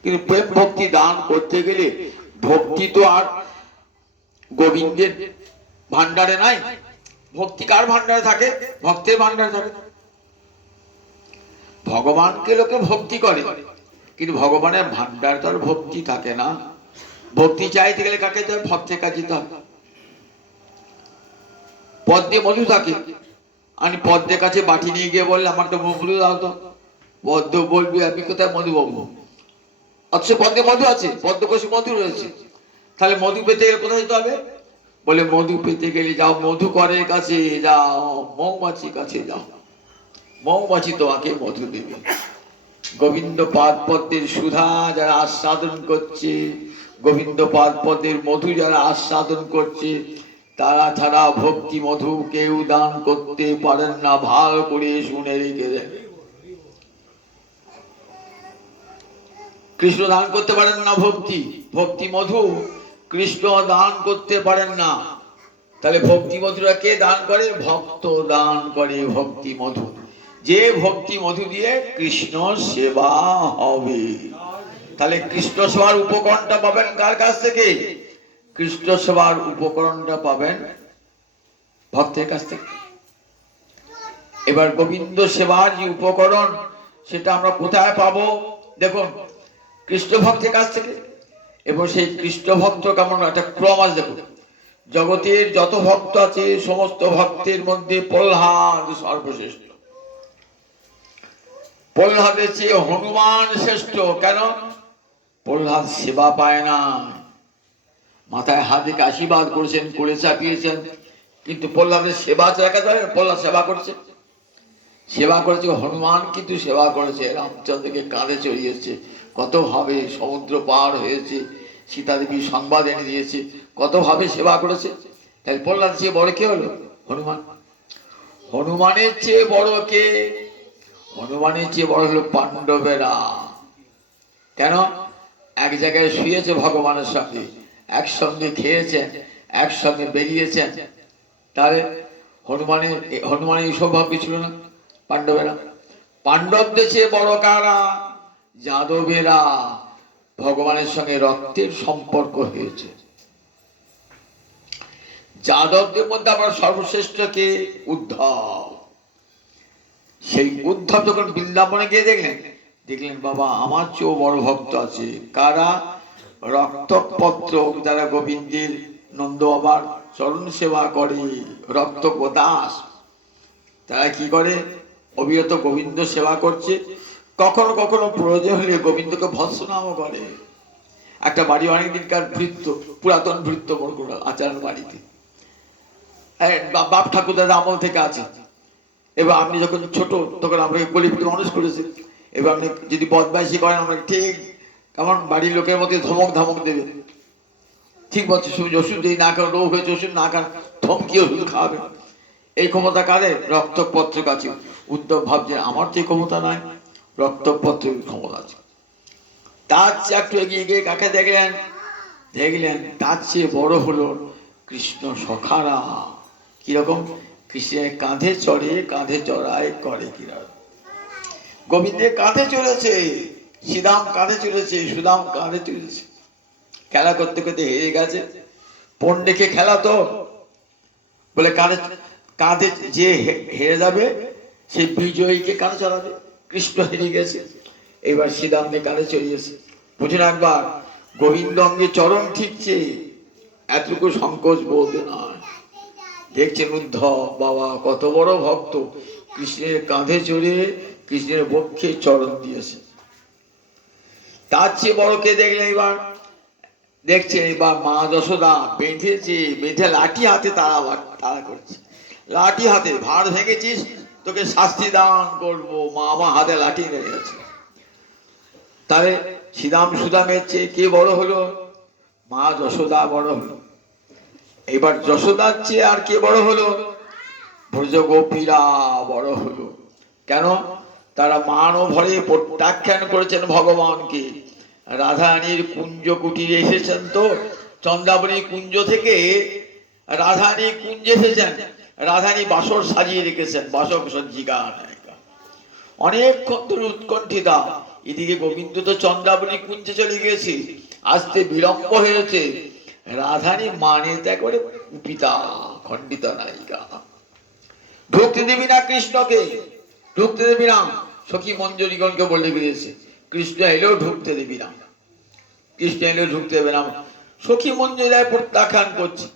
কিন্তু প্রেম ভক্তি দান করতে গেলে ভক্তি তো আর গোবিন্দের ভান্ডারে নাই। ভক্তি কার ভান্ডারে থাকে? ভক্তের ভান্ডারে থাকে। ভগবানকে লোকে ভক্তি করে, কিন্তু ভগবানের ভান্ডার তো আর ভক্তি থাকে না। ভক্তি চাইতে গেলে কাকে যেতে হবে? ভক্তের কাছে যেতে হবে। পদ্মে মধু থাকে, আমি পদ্মের কাছে বাটি নিয়ে গিয়ে বললে আমার একটা মধু দাও তো, পদ্ম বলবি আমি কোথায় মধু পাবো? অথচ পদ্মে মধু আছে, পদ্মকোষে মধু রয়েছে। তাহলে মধু পেতে গেলে কোথায় যেতে হবে? বলে মধু পেতে গেলে যাও মধুকরের কাছে, যাও মৌমাছির কাছে যাও, মৌমাছি তোমাকে মধু দেবে। গোবিন্দ পাদ পদ্মের সুধা যারা আস্বাদন করছে, গোবিন্দ পাদ পদ্মের মধু যারা আস্বাদন করছে, তারা ছাড়া ভক্তি মধু কেউ দান করতে পারেন না। ভালো করে শুনে রেখে দেন, কৃষ্ণ দান করতে পারেন না ভক্তি, ভক্তি মধু কৃষ্ণ দান করতে পারেন না। তাহলে ভক্তি মধুরা কে দান করে? ভক্ত দান করে ভক্তি মধু। যে ভক্তি মধু দিয়ে কৃষ্ণ সেবা হবে। তাহলে কৃষ্ণ সেবার উপকরণটা পাবেন কার কাছ থেকে? কৃষ্ণ সেবার উপকরণটা পাবেন ভক্তের কাছ থেকে। এবার গোবিন্দ সেবার যে উপকরণ, সেটা আমরা কোথায় পাবো? দেখুন, কৃষ্ণ ভক্তের কাছ থেকে। এবং সেই কৃষ্ণ ভক্ত কেমন একটা ক্রম আছে। দেখুন, জগতের যত ভক্ত আছে সমস্ত ভক্তের মধ্যে প্রহ্লাদ সর্বশ্রেষ্ঠ। প্রহ্লাদের চেয়ে হনুমান শ্রেষ্ঠ। কেন? প্রহ্লাদ সেবা পায় না, মাথায় হাত রেখে আশীর্বাদ করেছেন, করে চাপিয়েছেন, কিন্তু প্রহ্লাদের সেবা দেখা যায়। প্রহ্লাদ সেবা করছে, সেবা করেছে। হনুমান কিন্তু সেবা করেছে, রামচন্দ্রকে কাঁধে চড়িয়েছে, কত ভাবে সমুদ্র পার হয়েছে, সীতা দেবী সংবাদ এনে দিয়েছে, কত ভাবে সেবা করেছে। তাই প্রহ্লাদ চেয়ে বড় কে হলো? হনুমান। হনুমানের চেয়ে বড় কে? হনুমানের চেয়ে বড় হলো পাণ্ডবেরা। কেন? এক জায়গায় শুয়েছে ভগবানের সঙ্গে, একসঙ্গে খেয়েছেন, একসঙ্গে বেরিয়েছেন। তাহলে হনুমানের এই সৌভাগ্য ছিল না? পাণ্ডবেরা। পাণ্ডবদের চেয়ে বড় কারা? যাদবেরা। ভগবানের সঙ্গে রক্তের সম্পর্ক হয়েছে। যাদবদের মধ্যে আবার সর্বশ্রেষ্ঠ কে? উদ্ধব। সেই উদ্ধব যখন বৃন্দাবনে গিয়ে দেখলেন বাবা আমার চেয়েও বড় ভক্ত আছে। কারা? রক্তপত্র, যারা গোবিন্দের নন্দ বাবার চরণ সেবা করে, রক্ত দাস। তারা কি করে? অবিরত গোবিন্দ সেবা করছে। কখনো কখনো প্রয়োজন হলে গোবিন্দকে ভৎসনাও করে। একটা বাড়ি অনেকদিনকার ভৃত্য, পুরাতন ভৃত্য আচার বাড়িতে বাপ ঠাকুরদার আমল থেকে আছে। এবার আপনি যখন ছোট তখন আপনাকে গলিপুরে মানুষ করেছে। এবার আপনি যদি বদমাইশি করেন, আপনাকে ঠিক কেমন বাড়ির লোকের মধ্যে ধমক ধামক দেবে। ঠিক বলছে, ওষুধ যদি না খান, রোগ হয়েছে ওষুধ না খান, ধমকি ওষুধ খাওয়াবে। এই ক্ষমতা কাদের? রক্তপত্রের কাছে। উদ্ধব ভাবছে আমার যে ক্ষমতা নাই, রক্তপত্রের ক্ষমতা আছে। তার চেয়ে একটু এগিয়ে গিয়ে কাকে দেখলেন? দেখলেন তার চেয়ে বড় হলো কৃষ্ণ সখারা। কিরকম? কৃষ্ণের কাঁধে চড়ে, কাঁধে চড়াই করে কিরকম। গোবিন্দের কাঁধে চলেছে, শ্রীরাম কাঁধে চলেছে, সুদাম কাঁধে চলেছে। খেলা করতে করতে হেরে গেছে। পণ্ডিকে খেলা তো বলে কাঁধে কাঁধে যে হেরে যাবে সে বিজয়ীকে কাঁধে চড়াবে। কৃষ্ণ হেরে গেছে, এবার শ্রীরামকে কাঁধে চড়িয়েছে। বুঝুন একবার, গোবিন্দ অঙ্গে চরণ ঠিকছে, এতটুকু সংকোচ বলতে নয়। দেখছেন উদ্ধব বাবা কত বড় ভক্ত, কৃষ্ণের কাঁধে চড়ে কৃষ্ণের বক্ষে চরণ দিয়েছে। তার চেয়ে বড় কে দেখলেন এবার? দেখছেন এবার মা যশোদা বেঁধেছে, বেঁধে লাঠি হাতে তাড়া করছে। লাঠি হাতে, ভাড় ভেঙেছিস তোকে শাস্তি দান করবো। মা আমার হাতে লাঠি লেগেছে। তাহলে শ্রীরাম সুদামের চেয়ে কে বড় হলো? মা যশোদা বড় হলো। এবার যশোদার চেয়ে আর কে বড় হলো? ব্রজ গোপীরা বড় হলো। কেন? তারা মান ও ভরে প্রত্যাখ্যান করেছেন ভগবানকে। রাধারানীর কুঞ্জ কুটিরে এসেছেন তো, চন্দ্রাবলী কুঞ্জ থেকে রাধারানী কুঞ্জে এসেছেন। রাধারানী বাসর সাজিয়ে রেখেছেন, বাসক সজ্জিকা নায়িকা। অনেকক্ষণ ধরে উৎকণ্ঠিতা। এদিকে গোবিন্দ তো চন্দ্রাবলী কুঞ্জে চলে গিয়েছে, আসতে বিলম্ব হয়েছে। রাধারানী মানে ত্যাগ করে কুপিতা খণ্ডিতা নায়িকা। ঢুকতে দেবি না কৃষ্ণকে, ঢুকতে দেবি না। সখী মঞ্জরীগণকে বলে দিয়েছে কৃষ্ণ এলেও ঢুকতে দেবি না, কৃষ্ণ এলেও ঢুকতে দেবে না। সখী মঞ্জরীরা প্রত্যাখ্যান করছে।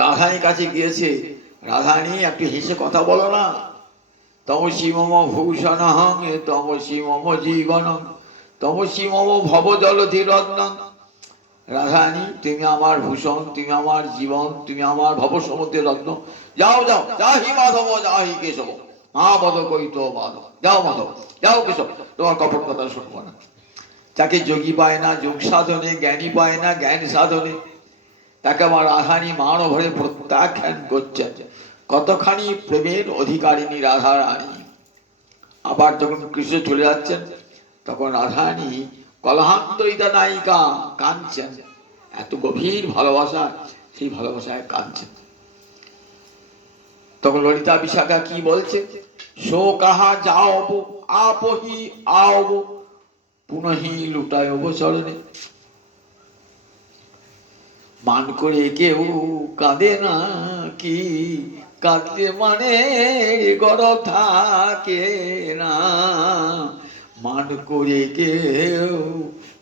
রাধারানীর কাছে গিয়েছে, রাধারানী একটু হেসে কথা বলো না। তমসি মম ভূষণহং তমসি মম জীবনং তমসি মম ভব জলধি রত্নং। রাধারানী তুমি আমার ভূষণ, তুমি আমার জীবন, তুমি আমার ভব সমুদ্রের রত্ন। যাও যাও, যাহি মাধব যাহি কেশব মহাপদ কৈত মাধব। যাও মাধব, যাও কেশব, তোমার কপট কথা শুনবো না। তাকে যোগী পায় না যোগ সাধনে, জ্ঞানী পায় না জ্ঞান সাধনে, তাকে আমার রাধারানী মান ভরে প্রত্যাখ্যান করছেন। কতখানি প্রেমের অধিকারিণী রাধারানী। আবার যখন কৃষ্ণ চলে যাচ্ছেন তখন রাধারানী কলহান্তরিতা নায়িকা কাঁদছেন। এত গভীর ভালোবাসা, সেই ভালোবাসায় কাঁদছেন। তখন ললিতা বিশাখা কি বলছে? সো কাহা যাও আপহি আও পুনহি লুটায় চরণে। মান করে কেউ কাঁদে না কি, কাঁদলে মানে গরব থাকে না। মান করে কেউ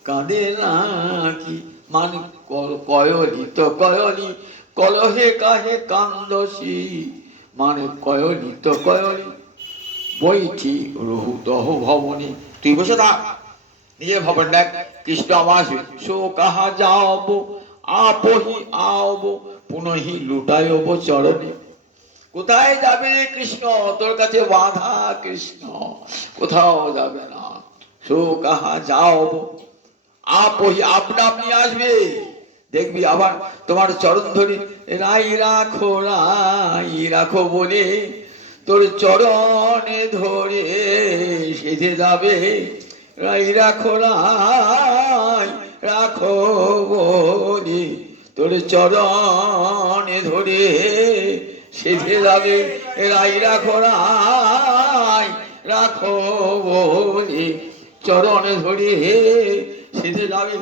কাঁদে না কি, মান কয়লি তো কয়লি কলহে কাহে কান্দসি। মানে কয়লি তো কয়লি বইছি রহু দহ ভবনী। তুই বসে থাক, নিজের ভবন দেখ, কৃষ্ণ আমার আসবে। সো কাহা যাব আপহি আব পুনহি লুটায়ব চরণে। কোথায় যাবে কৃষ্ণ? তোর কাছে বাধা কৃষ্ণ, কোথাও যাবে না। সো কাহা যাও আপহি, আপনা আপনি আসবে। দেখবি আবার তোমার চরণ ধরে রাই রাখো বলে তোর চরণে ধরে সেধে যাবে। রাই রাখো বলে তোর চরণে ধরে সেধে যাবে। রাই রাখো বলে চরণে ধরে সেধে যাবে।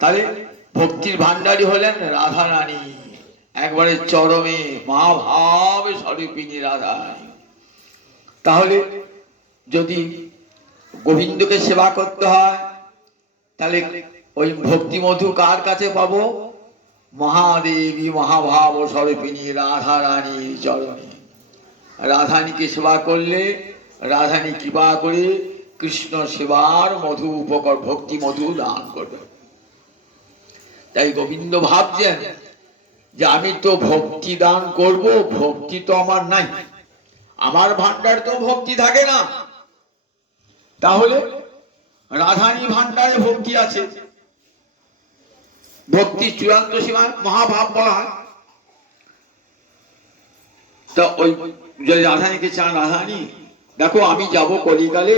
তাহলে ভক্তির ভান্ডারী হলেন রাধারানী, একবারে চরমে মহাভাব স্বরূপিণী রাধারানী। তাহলে যদি গোবিন্দকে সেবা করতে হয় তাহলে ওই ভক্তি মধু কার কাছে পাবো? মহাদেবী মহাভাব স্বরূপিণী রাধারানীর চরণে। রাধারানীকে সেবা করলে রাধারানী কৃপা করে কৃষ্ণ সেবার মধু উপকর ভক্তি মধু দান করবে। তাই গোবিন্দ ভাবছেন যে আমি তো ভক্তি দান করব, ভক্তি তো আমার নাই, আমার ভান্ডার তো ভক্তি থাকে না। তাহলে রাধারানী ভান্ডারে ভক্তি আছে। ভক্তি চূড়ান্ত সীমায় মহাভাব বলা হয়। তা ওই যদি রাধারানীকে চান, রাধারানী দেখো আমি যাব কলিকালে,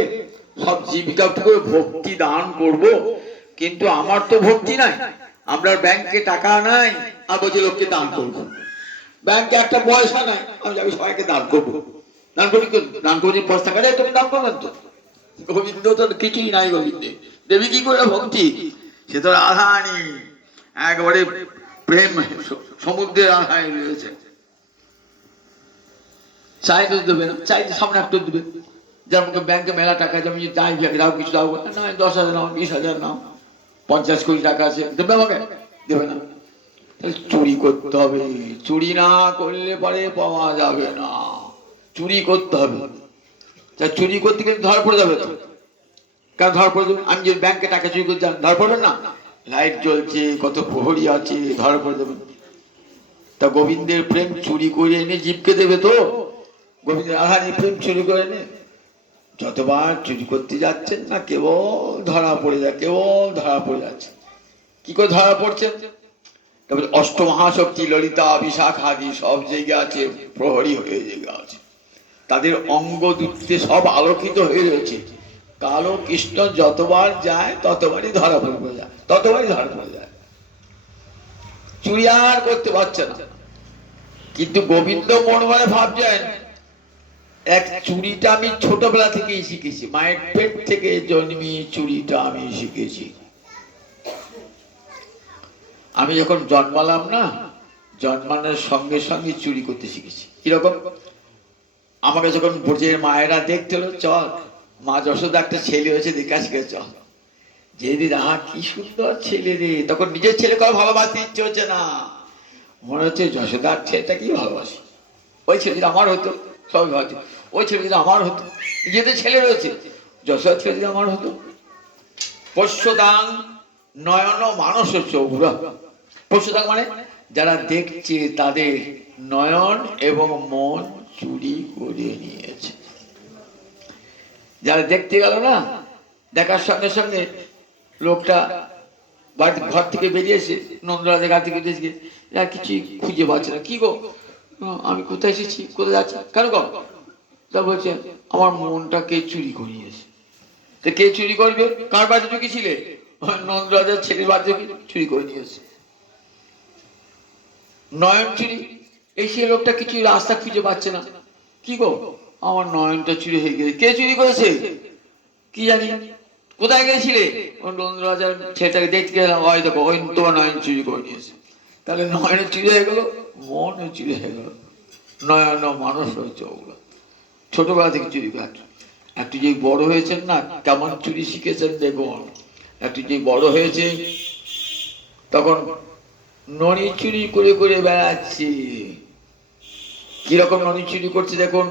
সব জীবিকাকে ভক্তি দান করব, কিন্তু আমার তো ভক্তি নাই। আমরা ব্যাংকে টাকা নাই, আর বলছি লোককে দান করব। ব্যাংকে একটা পয়সা নাই, আমি সবাইকে দান করবো। দান করি, দান করি, পয়সা টাকা দেয়, তুমি দান করবেন তো। গোবিন্দ তো কিছুই নাই, গোবিন্দে দেবী কি করে ভক্তি? সে তো রাধারানী, একবারে প্রেম সমুদ্রের আধায় রয়েছে। চাই তো দেবে না, চাই সামনে একটু দেবে। যেমন ব্যাংকে মেলা টাকা আছে, আমি চাই দাও, কিছু দাও না, 10,000 নাও, 20,000 নাও, 50 কোটি টাকা আছে, দেবে আমাকে? দেবে না। তাহলে চুরি করতে হবে, চুরি না করলে পরে পাওয়া যাবে না, চুরি করতে হবে। তা চুরি করতে গেলে ধরা পড়ে যাবে তো। কেন ধরা পড়ে যাবে? আমি যদি ব্যাংকে টাকা চুরি করতে যান, ধরা পড়বেন না? লাইট জ্বলছে, কত প্রহরী আছে, ধরা পড়ে যাবে। তা গোবিন্দের প্রেম চুরি করে এনে জীবকে দেবে তো? গোবিন্দের আহারের প্রেম চুরি করে এনে যতবার চুরি করতে যাচ্ছেন না, কেবল ধরা পড়ে যায়, কেবল ধরা পড়ে যাচ্ছে। কি করে ধরা পড়ছে? তারপরে অষ্টমহাশক্তি, ললিতা, বিশাখা আদি সব জায়গা আছে, প্রহরী হয়ে জায়গা আছে, তাদের অঙ্গ দুটিতে সব আলোকিত হয়ে রয়েছে। কালো কৃষ্ণ যতবার যায় ততবারই ধরা পড়ে যায়, ততবারই ধরা পড়ে যায়, চুরি আর করতে পারছে না। কিন্তু গোবিন্দ মনে মনে ভাবছেন, এক চুরিটা আমি ছোটবেলা থেকেই শিখেছি, মায়ের পেট থেকে জন্মি চুরিটা আমি শিখেছি। আমি যখন জন্মালাম না, জন্মানোর সঙ্গে সঙ্গে চুরি করতে শিখেছি। কিরকম? আমাকে যখন ব্রজের মায়েরা দেখতে হলো, চল মা যশোদা একটা ছেলে হয়েছে, দেখা শিখে চল। যেদিন আহা কি সুন্দর ছেলে রে, তখন নিজের ছেলেকে ভালোবাসতে ইচ্ছে হচ্ছে না, মনে হচ্ছে যশোদার ছেলেটাকেই ভালোবাসি। ওই ছেলে যদি আমার হতো, সবাই ভাবছে ওই ছেলে যদি আমার হতো, নিজেদের ছেলে রয়েছে, যশোদার ছেলে যদি আমার হতো। পশ্যদাং নয়ন মানস চৌরা। পশ্যদাং মানে যারা দেখছে তাদের নয়ন এবং মন চুরি করে নিয়েছে। যারা দেখতে গেল না, দেখার সঙ্গে সঙ্গে লোকটা বাড়ি ঘর থেকে বেরিয়েছে, নন্দরাজের গা থেকে বেরিয়েছে, আর কিছুই খুঁজে পাচ্ছে না। কি গো, আমি কোথায় এসেছি, কোথায় যাচ্ছি, কেন গো? তা বলছে আমার মনটা কে চুরি করে নিয়েছে। তো কে চুরি করবে? কার বাড়িতে ঢুকেছিলে? নন্দরাজের ছেলের বাড়িতে চুরি করে নিয়েছে। নয়ন চুরি। এই সে লোকটা কিছু রাস্তা খুঁজে পাচ্ছে না। কি গো, আমার নয়নটা চুরি হয়ে গেছে। কে চুরি করেছে? কি জানি। কোথায় গেছিলে? নন্দরাজার ছেলেটাকে দেখতে গেলাম, ওই দেখো ওই তোমার নয়ন চুরি করে নিয়েছে। তাহলে নয়ন চুরি হয়ে গেল, মন চুরি হয়ে গেল, নয়ন মানুষ হয়েছে। ওগুলো ছোটবেলা থেকে চুরি করে। একটু যে বড় হয়েছেন না, কেমন চুরি শিখেছেন দেখুন। একটু যে বড় হয়েছে, তখন ননি চুরি করে করে বেড়াচ্ছে। কিরকম ননি চুরি করছে দেখুন।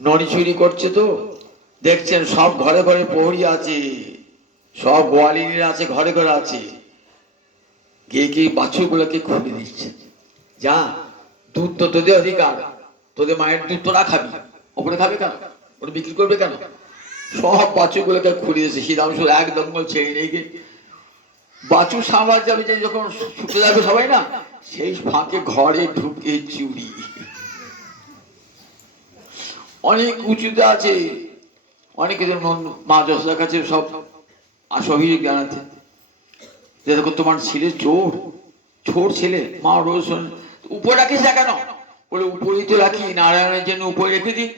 ননি চুরি করছে তো দেখছেন, সব ঘরে ঘরে প্রহরী আছে, সব গোয়ালিনীরা আছে, ঘরে ঘরে আছে, গিয়ে গিয়ে বাছুরগুলোকে খুলে দিচ্ছে। যা, দুধ তো তোদের অধিকার, তোদের মায়ের দুধ তোরা খাবি, ওপরে খাবে কেন, ওটা বিক্রি করবে কেন? সব বাছুরগুলোকে খুলে দিয়েছে। শ্রীরামসুর এক দঙ্গল ছেড়ে নিয়ে গিয়ে বাছুর সাম্রাজ্য যখন ছুটে যাবে সবাই না, সেই ফাঁকে ঘরে ঢুকে চুরি। অনেক উঁচুতে আছে, অনেকে মা যশোদার কাছে সব অভিযোগ জানাতে, যে দেখো তোমার ছেলে চোর, চোর ছেলে। মা রোজ উপরে রাখিস না কেন? বলে উপরেই তো রাখি, নারায়ণের জন্য উপরে রেখে দিই।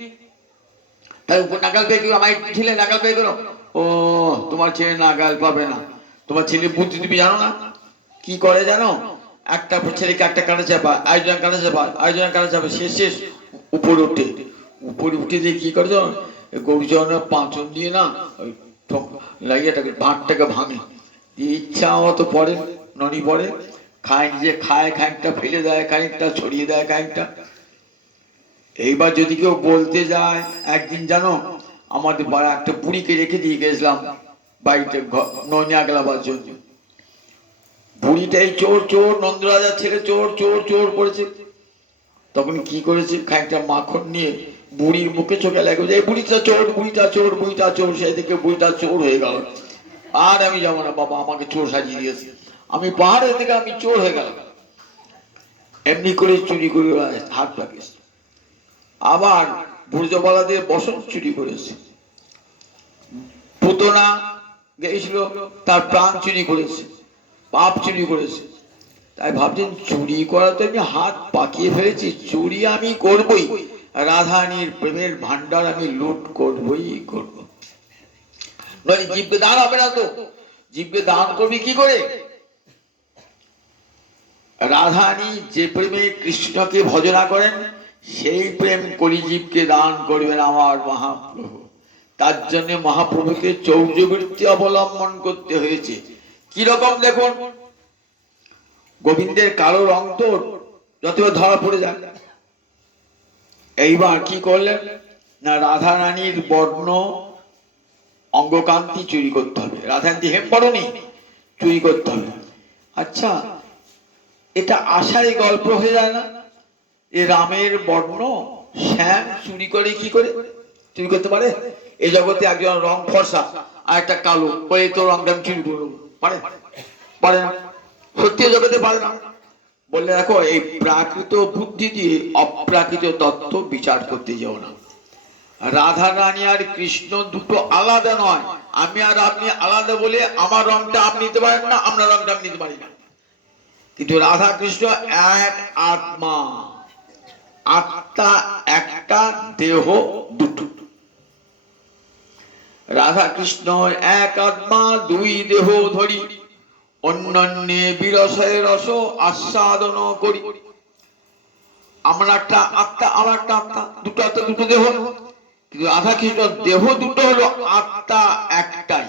তাই উপর নাগাল পেয়ে গেল, আমার ছেলে নাগাল পেয়ে গেল। ও, তোমার ছেলে নাগাল পাবে না, তোমার ছেলে বুদ্ধি তুমি জানো না। কি করে জানো? একটা ছেলেকে একটা কানে চাপা, আরেকজন কানে চাপা, আরেকজন কানে চাপা, শেষ শেষ উপরে উঠে। উপরে উঠে দিয়ে কি করে জানো? গরুজনের পাঁচন দিয়ে না লাগিয়েটাকে ভাঁটটাকে ভাঙে দিয়ে ইচ্ছা মতো পড়ে, ননি পড়ে, খায়, নিজে খায়, খানিকটা ফেলে দেয়, খানিকটা ছড়িয়ে দেয়, খানিকটা। এইবার যদি কেউ বলতে যায়, একদিন জানো আমাদের একটা বুড়িকে রেখে দিয়ে গেছিলাম বাড়িতে ননি আগলাবার জন্য। বুড়িটাই চোর চোর, নন্দরাজার ছেলে চোর চোর চোর করেছে। তখন কি করেছে, খানিকটা মাখন নিয়ে বুড়ির মুখে চোখে লাগবে, এই বুড়িটা চোর, বুড়িটা চোর, বুড়িটা চোর। সেই থেকে বুড়িটা চোর হয়ে গেল। আর আমি যাবো না, বাবা আমাকে চোর সাজিয়ে দিয়েছে, আমি পাহাড়ের থেকে আমি চোর হয়ে গেলাম। এমনি করে চুরি করে হাত পাকিয়েছে। আবার ব্রজবালাদের বসন চুরি করেছে। পুতনা গেছিল, তার প্রাণ চুরি করেছে, পাপ চুরি করেছে। তাই ভাবছেন চুরি করা তো আমি হাত পাকিয়ে ফেলেছি, চুরি আমি করবই, রাধারানীর প্রেমের ভান্ডার আমি লুট করবই করব। নইলে জীবকে দান হবে না তো, জীবকে দান করবি কি করে? রাধারানী যে প্রেমে কৃষ্ণকে ভজনা করেন, সেই প্রেম কলিজীবকে দান করবেন আমার মহাপ্রভু। তার জন্য মহাপ্রভুকে চৌর্যবৃত্তি অবলম্বন করতে হয়েছে। কি রকম দেখুন, গোবিন্দের কালো রং তো যত ধরা পড়ে যায়। এইবার কি করলেন না, রাধা রানীর বর্ণ অঙ্গকান্তি চুরি করতে হবে, রাধারানী হেমবরণী চুরি করতে হবে। আচ্ছা, এটা আশায় গল্প হয়ে যায় না? এ রামের বর্ণ শ্যাম চুরি করে কি করে? চুরি করতে পারে? এই জগতে একজন রং ফর্সা আর একটা কালো, ওই তো রংটা আমি চুরি করবো, পারে? পারে না, সত্যি জগতে পারে না। বললে দেখো, এই প্রাকৃত বুদ্ধি দিয়ে অপ্রাকৃত তত্ত্ব বিচার করতে যাও না। রাধা রানী আর কৃষ্ণ দুটো আলাদা নয়। আমি আর আপনি আলাদা বলে আমার রংটা আপনি নিতে পারেন না, আমরা রংটা আমি নিতে পারি না। কিন্তু রাধা কৃষ্ণ এক আত্মা, আত্মা একটা, দেহ দুটো। রাধা কৃষ্ণ এক আত্মা দুই দেহ ধরি, অন্যান্যে বিরসে রস আস্বাদন করি। আমরা একটা আত্মা, আমার একটা আত্মা, দুটো আত্মা দুটো দেহ। কিন্তু রাধা কৃষ্ণ দেহ দুটো হলো, আত্মা একটাই।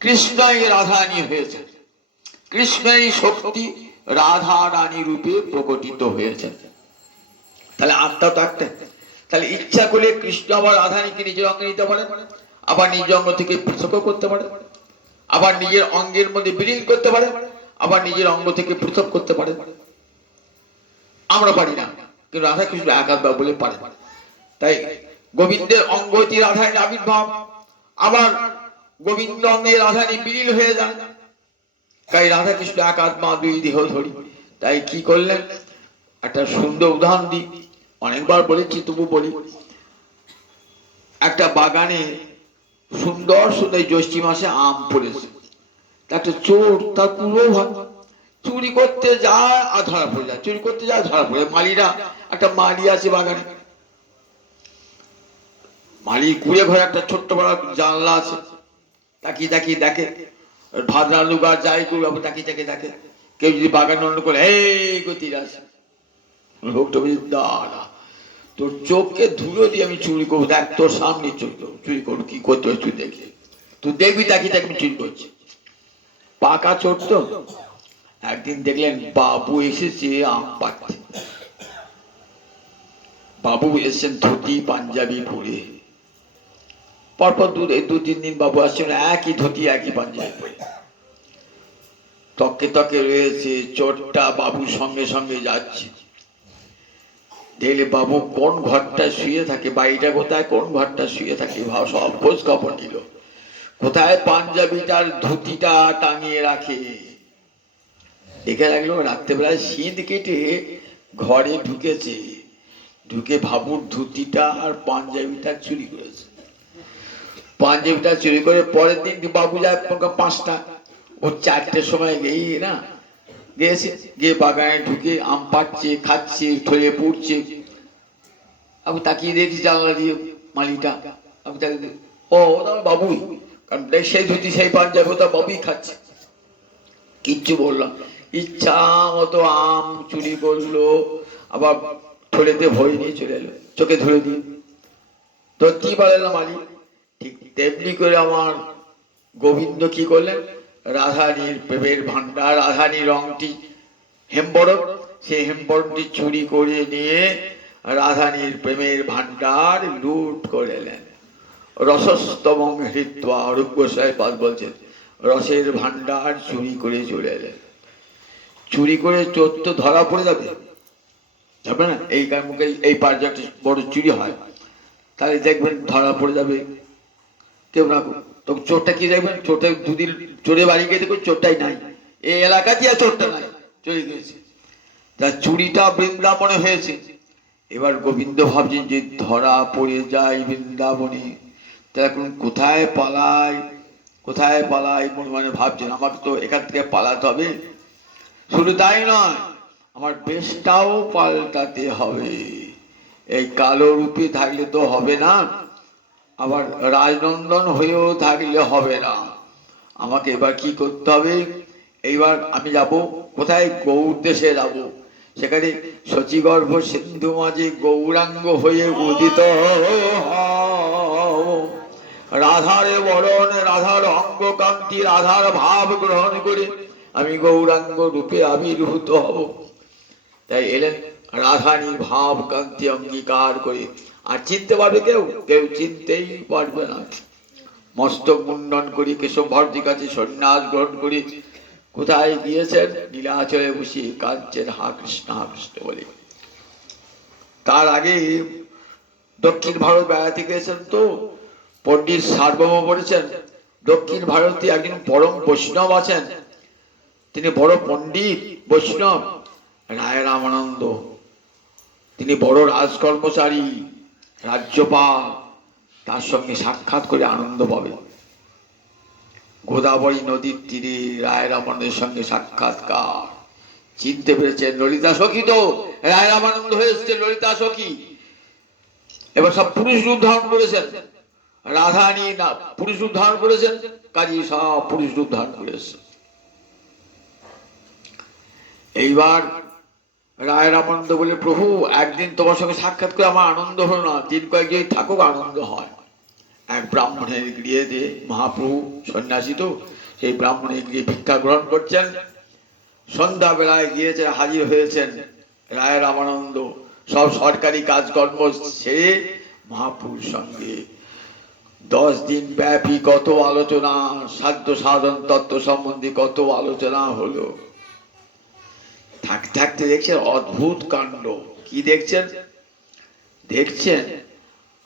কৃষ্ণই রাধারানী হয়েছে, কৃষ্ণই শক্তি রাধা রানী রূপে প্রকটিত হয়েছে। তাহলে আত্মা তো একটা। তাহলে ইচ্ছা করলে কৃষ্ণ আবার রাধারানীকে নিজের অঙ্গে নিতে পারে, আবার নিজের অঙ্গ থেকে পৃথক করতে পারে, আবার নিজের অঙ্গের মধ্যে বিলীন করতে পারে, আবার নিজের অঙ্গ থেকে পৃথক করতে পারে। আমরা পারি না, কিন্তু রাধা কৃষ্ণ একাত্মা বলে পারে। তাই গোবিন্দের অঙ্গ হইতে রাধারানীর আবির্ভাব, আবার গোবিন্দ অঙ্গে রাধারানী বিলীন হয়ে যান। তাই রাধা কৃষ্ণ এক আত্মা দুই দেহ ধরি। তাই কি করলেন, একটা সুন্দর উদাহরণ দিই, অনেকবার বলেছি তবু বলি। একটা বাগানে সুন্দর সুন্দর জ্যৈষ্ঠী মাসে আম পড়েছে, একটা চোর তার পুরো চুরি করতে যায় আর ধরা পড়ে যায়, চুরি করতে যায় ধরা পড়ে। মালিরা, একটা মালি আছে বাগানে, মালি কুড়ে ঘরে একটা ছোট্ট বড় জানলা আছে, তাকিয়ে তাকিয়ে দেখে, ভাদ্রা লুগার যাই করবো তাকিয়ে তাকিয়ে দেখে। কেউ যদি বাগান অন্য করে, এই গতির আছে, লোকটা বলছে দাঁড়া, তোর চোখকে ধুলো দিয়ে আমি চুরি করবো, দেখ তোর সামনে চুরি করবো, কি করতে হয় তুই দেখলি, তুই দেখবি তাকিয়ে তাকে আমি চুরি করছি। পাকা চোর তো। একদিন দেখলেন বাবু এসেছে আম পাড়তে। বাবু এসেছেন ধুতি পাঞ্জাবি পরে, পরপর দু তিন দিন বাবু আসছেন একই ধুতি একই পাঞ্জাবি পরে, তকে তকে রয়েছে। চোরটা বাবুর সঙ্গে সঙ্গে যাচ্ছে, দেখলে বাবু কোন ঘরটা শুয়ে থাকে, বাড়িটা কোথায়, কোন ঘরটা শুয়ে থাকে, সব খোঁজ খবর নিল। কোথায় পাঞ্জাবিটার ধুতিটা টাঙিয়ে রাখে, দেখে রাখলো রাত্রেবেলায় শীত কেটে ঘরে ঢুকেছে, ঢুকে বাবুর ধুতিটা আর পাঞ্জাবিটা চুরি করেছে। পাঞ্জাবিটা চুরি করে পরের দিন বাবু যায় 5টা, ও 4টের সময় গিয়ে না গিয়েছে, গিয়ে বাগানে ঢুকে আম পাচ্ছে, খাচ্ছে, ঠয়ে পড়ছে। আমি তাকিয়ে দেখছি জানলা দিয়ে মালিটা, আমি তাকে ও বাবুই, কারণ সেই ধুতি সেই পাঞ্জাবি ওটা বাবুই খাচ্ছে। কিচ্ছু বললাম, ইচ্ছা মতো আম চুরি করলো, আবার ঠোলেতে ভয় নিয়ে চলে এলো, চোখে ধরে দিয়ে ধরতেই পারে না মালিক। ঠিক তেমনি করে আমার গোবিন্দ কি করলেন, রাধারানীর প্রেমের ভান্ডার, রাধারানীর রংটি হেমবরণ, সেই হেমবরণটি চুরি করে নিয়ে রাধারানীর প্রেমের ভান্ডার লুট করে এলেন। রসস্তমং হৃত্বা, অরূপ গোস্বামী পাদ বলছেন, রসের ভান্ডার চুরি করে চলে এলেন। চুরি করে চোর তো ধরা পড়ে যাবে, যাবে না? এই মুখে এই পার্জাটি বড় চুরি হয়, তাহলে দেখবেন ধরা পড়ে যাবে, কেউ না তখন চোরটা কি দেখবেন, চোরটা দুদিন চোরে বাড়ি গিয়ে দেখুন চোরটাই নাই, এই এলাকাতে আর চোরটা নাই, চলে গিয়েছে। তা চুরিটা বৃন্দাবনে হয়েছে। এবার গোবিন্দ ভাবছেন যে ধরা পড়ে যায় বৃন্দাবনে, তা এখন কোথায় পালাই, কোথায় পালাই মনে মনে ভাবছেন। আমাকে তো এখান থেকে পালাতে হবে। শুধু তাই নয়, আমার বেশটাও পাল্টাতে হবে। এই কালো রূপে থাকলে তো হবে না, আবার রাজনন্দন হয়েও থাকলে হবে না। আমাকে এবার কি করতে হবে? এইবার আমি যাব কোথায়? গৌর দেশে যাব। সেখানে শচীগর্ভ সিন্ধু মাঝে গৌরাঙ্গ হয়ে উদিত হও। রাধারে বরণ, রাধার অঙ্গ কান্তি, রাধার ভাব গ্রহণ করে আমি গৌরাঙ্গ রূপে আবির্ভূত হব। তাই এলেন রাধানী ভাব কান্তি অঙ্গীকার করে। আর চিনতে পারবে কেউ? কেউ চিনতেই পারবে না। মস্তক মুন্ডন করি, কেশব ভট্টির কাছে সন্ন্যাস গ্রহণ করি। কোথায় গিয়েছেন? নীলাচলে বসিয়ে কাঁদছেন হা কৃষ্ণ বলে। তার আগে দক্ষিণ ভারত বেড়াতে গিয়েছেন, তো পণ্ডিত সার্বভৌম বলেছেন দক্ষিণ ভারতে একজন পরম বৈষ্ণব আছেন, তিনি বড় পণ্ডিত বৈষ্ণব, রায় রামানন্দ। তিনি বড় রাজকর্মচারী, রাজ্যপাল, তার সঙ্গে সাক্ষাৎ করে আনন্দ পাবে। গোদাবরী নদীর তীরে রায় রামানন্দের সঙ্গে সাক্ষাৎকার। চিনতে পেরেছেন ললিতা সখী, তো রায় রামানন্দ হয়ে এসছে ললিতা সখী। এবার সব পুরুষ রূপ ধারণ করেছেন। রাধানী না পুরুষ রূপ ধারণ করেছেন, কাজী সব পুরুষ রূপ ধারণ করেছেন। এইবার রায় রামানন্দ বলে, প্রভু একদিন তোমার সঙ্গে সাক্ষাৎ করে আমার আনন্দ হলো না, দিন কয়েক যদি থাকুক আনন্দ হয়। এক ব্রাহ্মণের গৃহেতে মহাপ্রভু সন্ন্যাসী, তো সেই ব্রাহ্মণের গৃহে ভিক্ষা গ্রহণ করছেন। সন্ধ্যাবেলায় গিয়েছেন, হাজির হয়েছেন রায় রামানন্দ। সব সরকারি কাজকর্ম সেরে মহাপ্রভুর সঙ্গে 10 দিন ব্যাপী কত আলোচনা, সাধ্য সাধন তত্ত্ব সম্বন্ধে কত আলোচনা হলো। থাকতে থাকতে দেখছেন অদ্ভুত কাণ্ড। কি দেখছেন? দেখছেন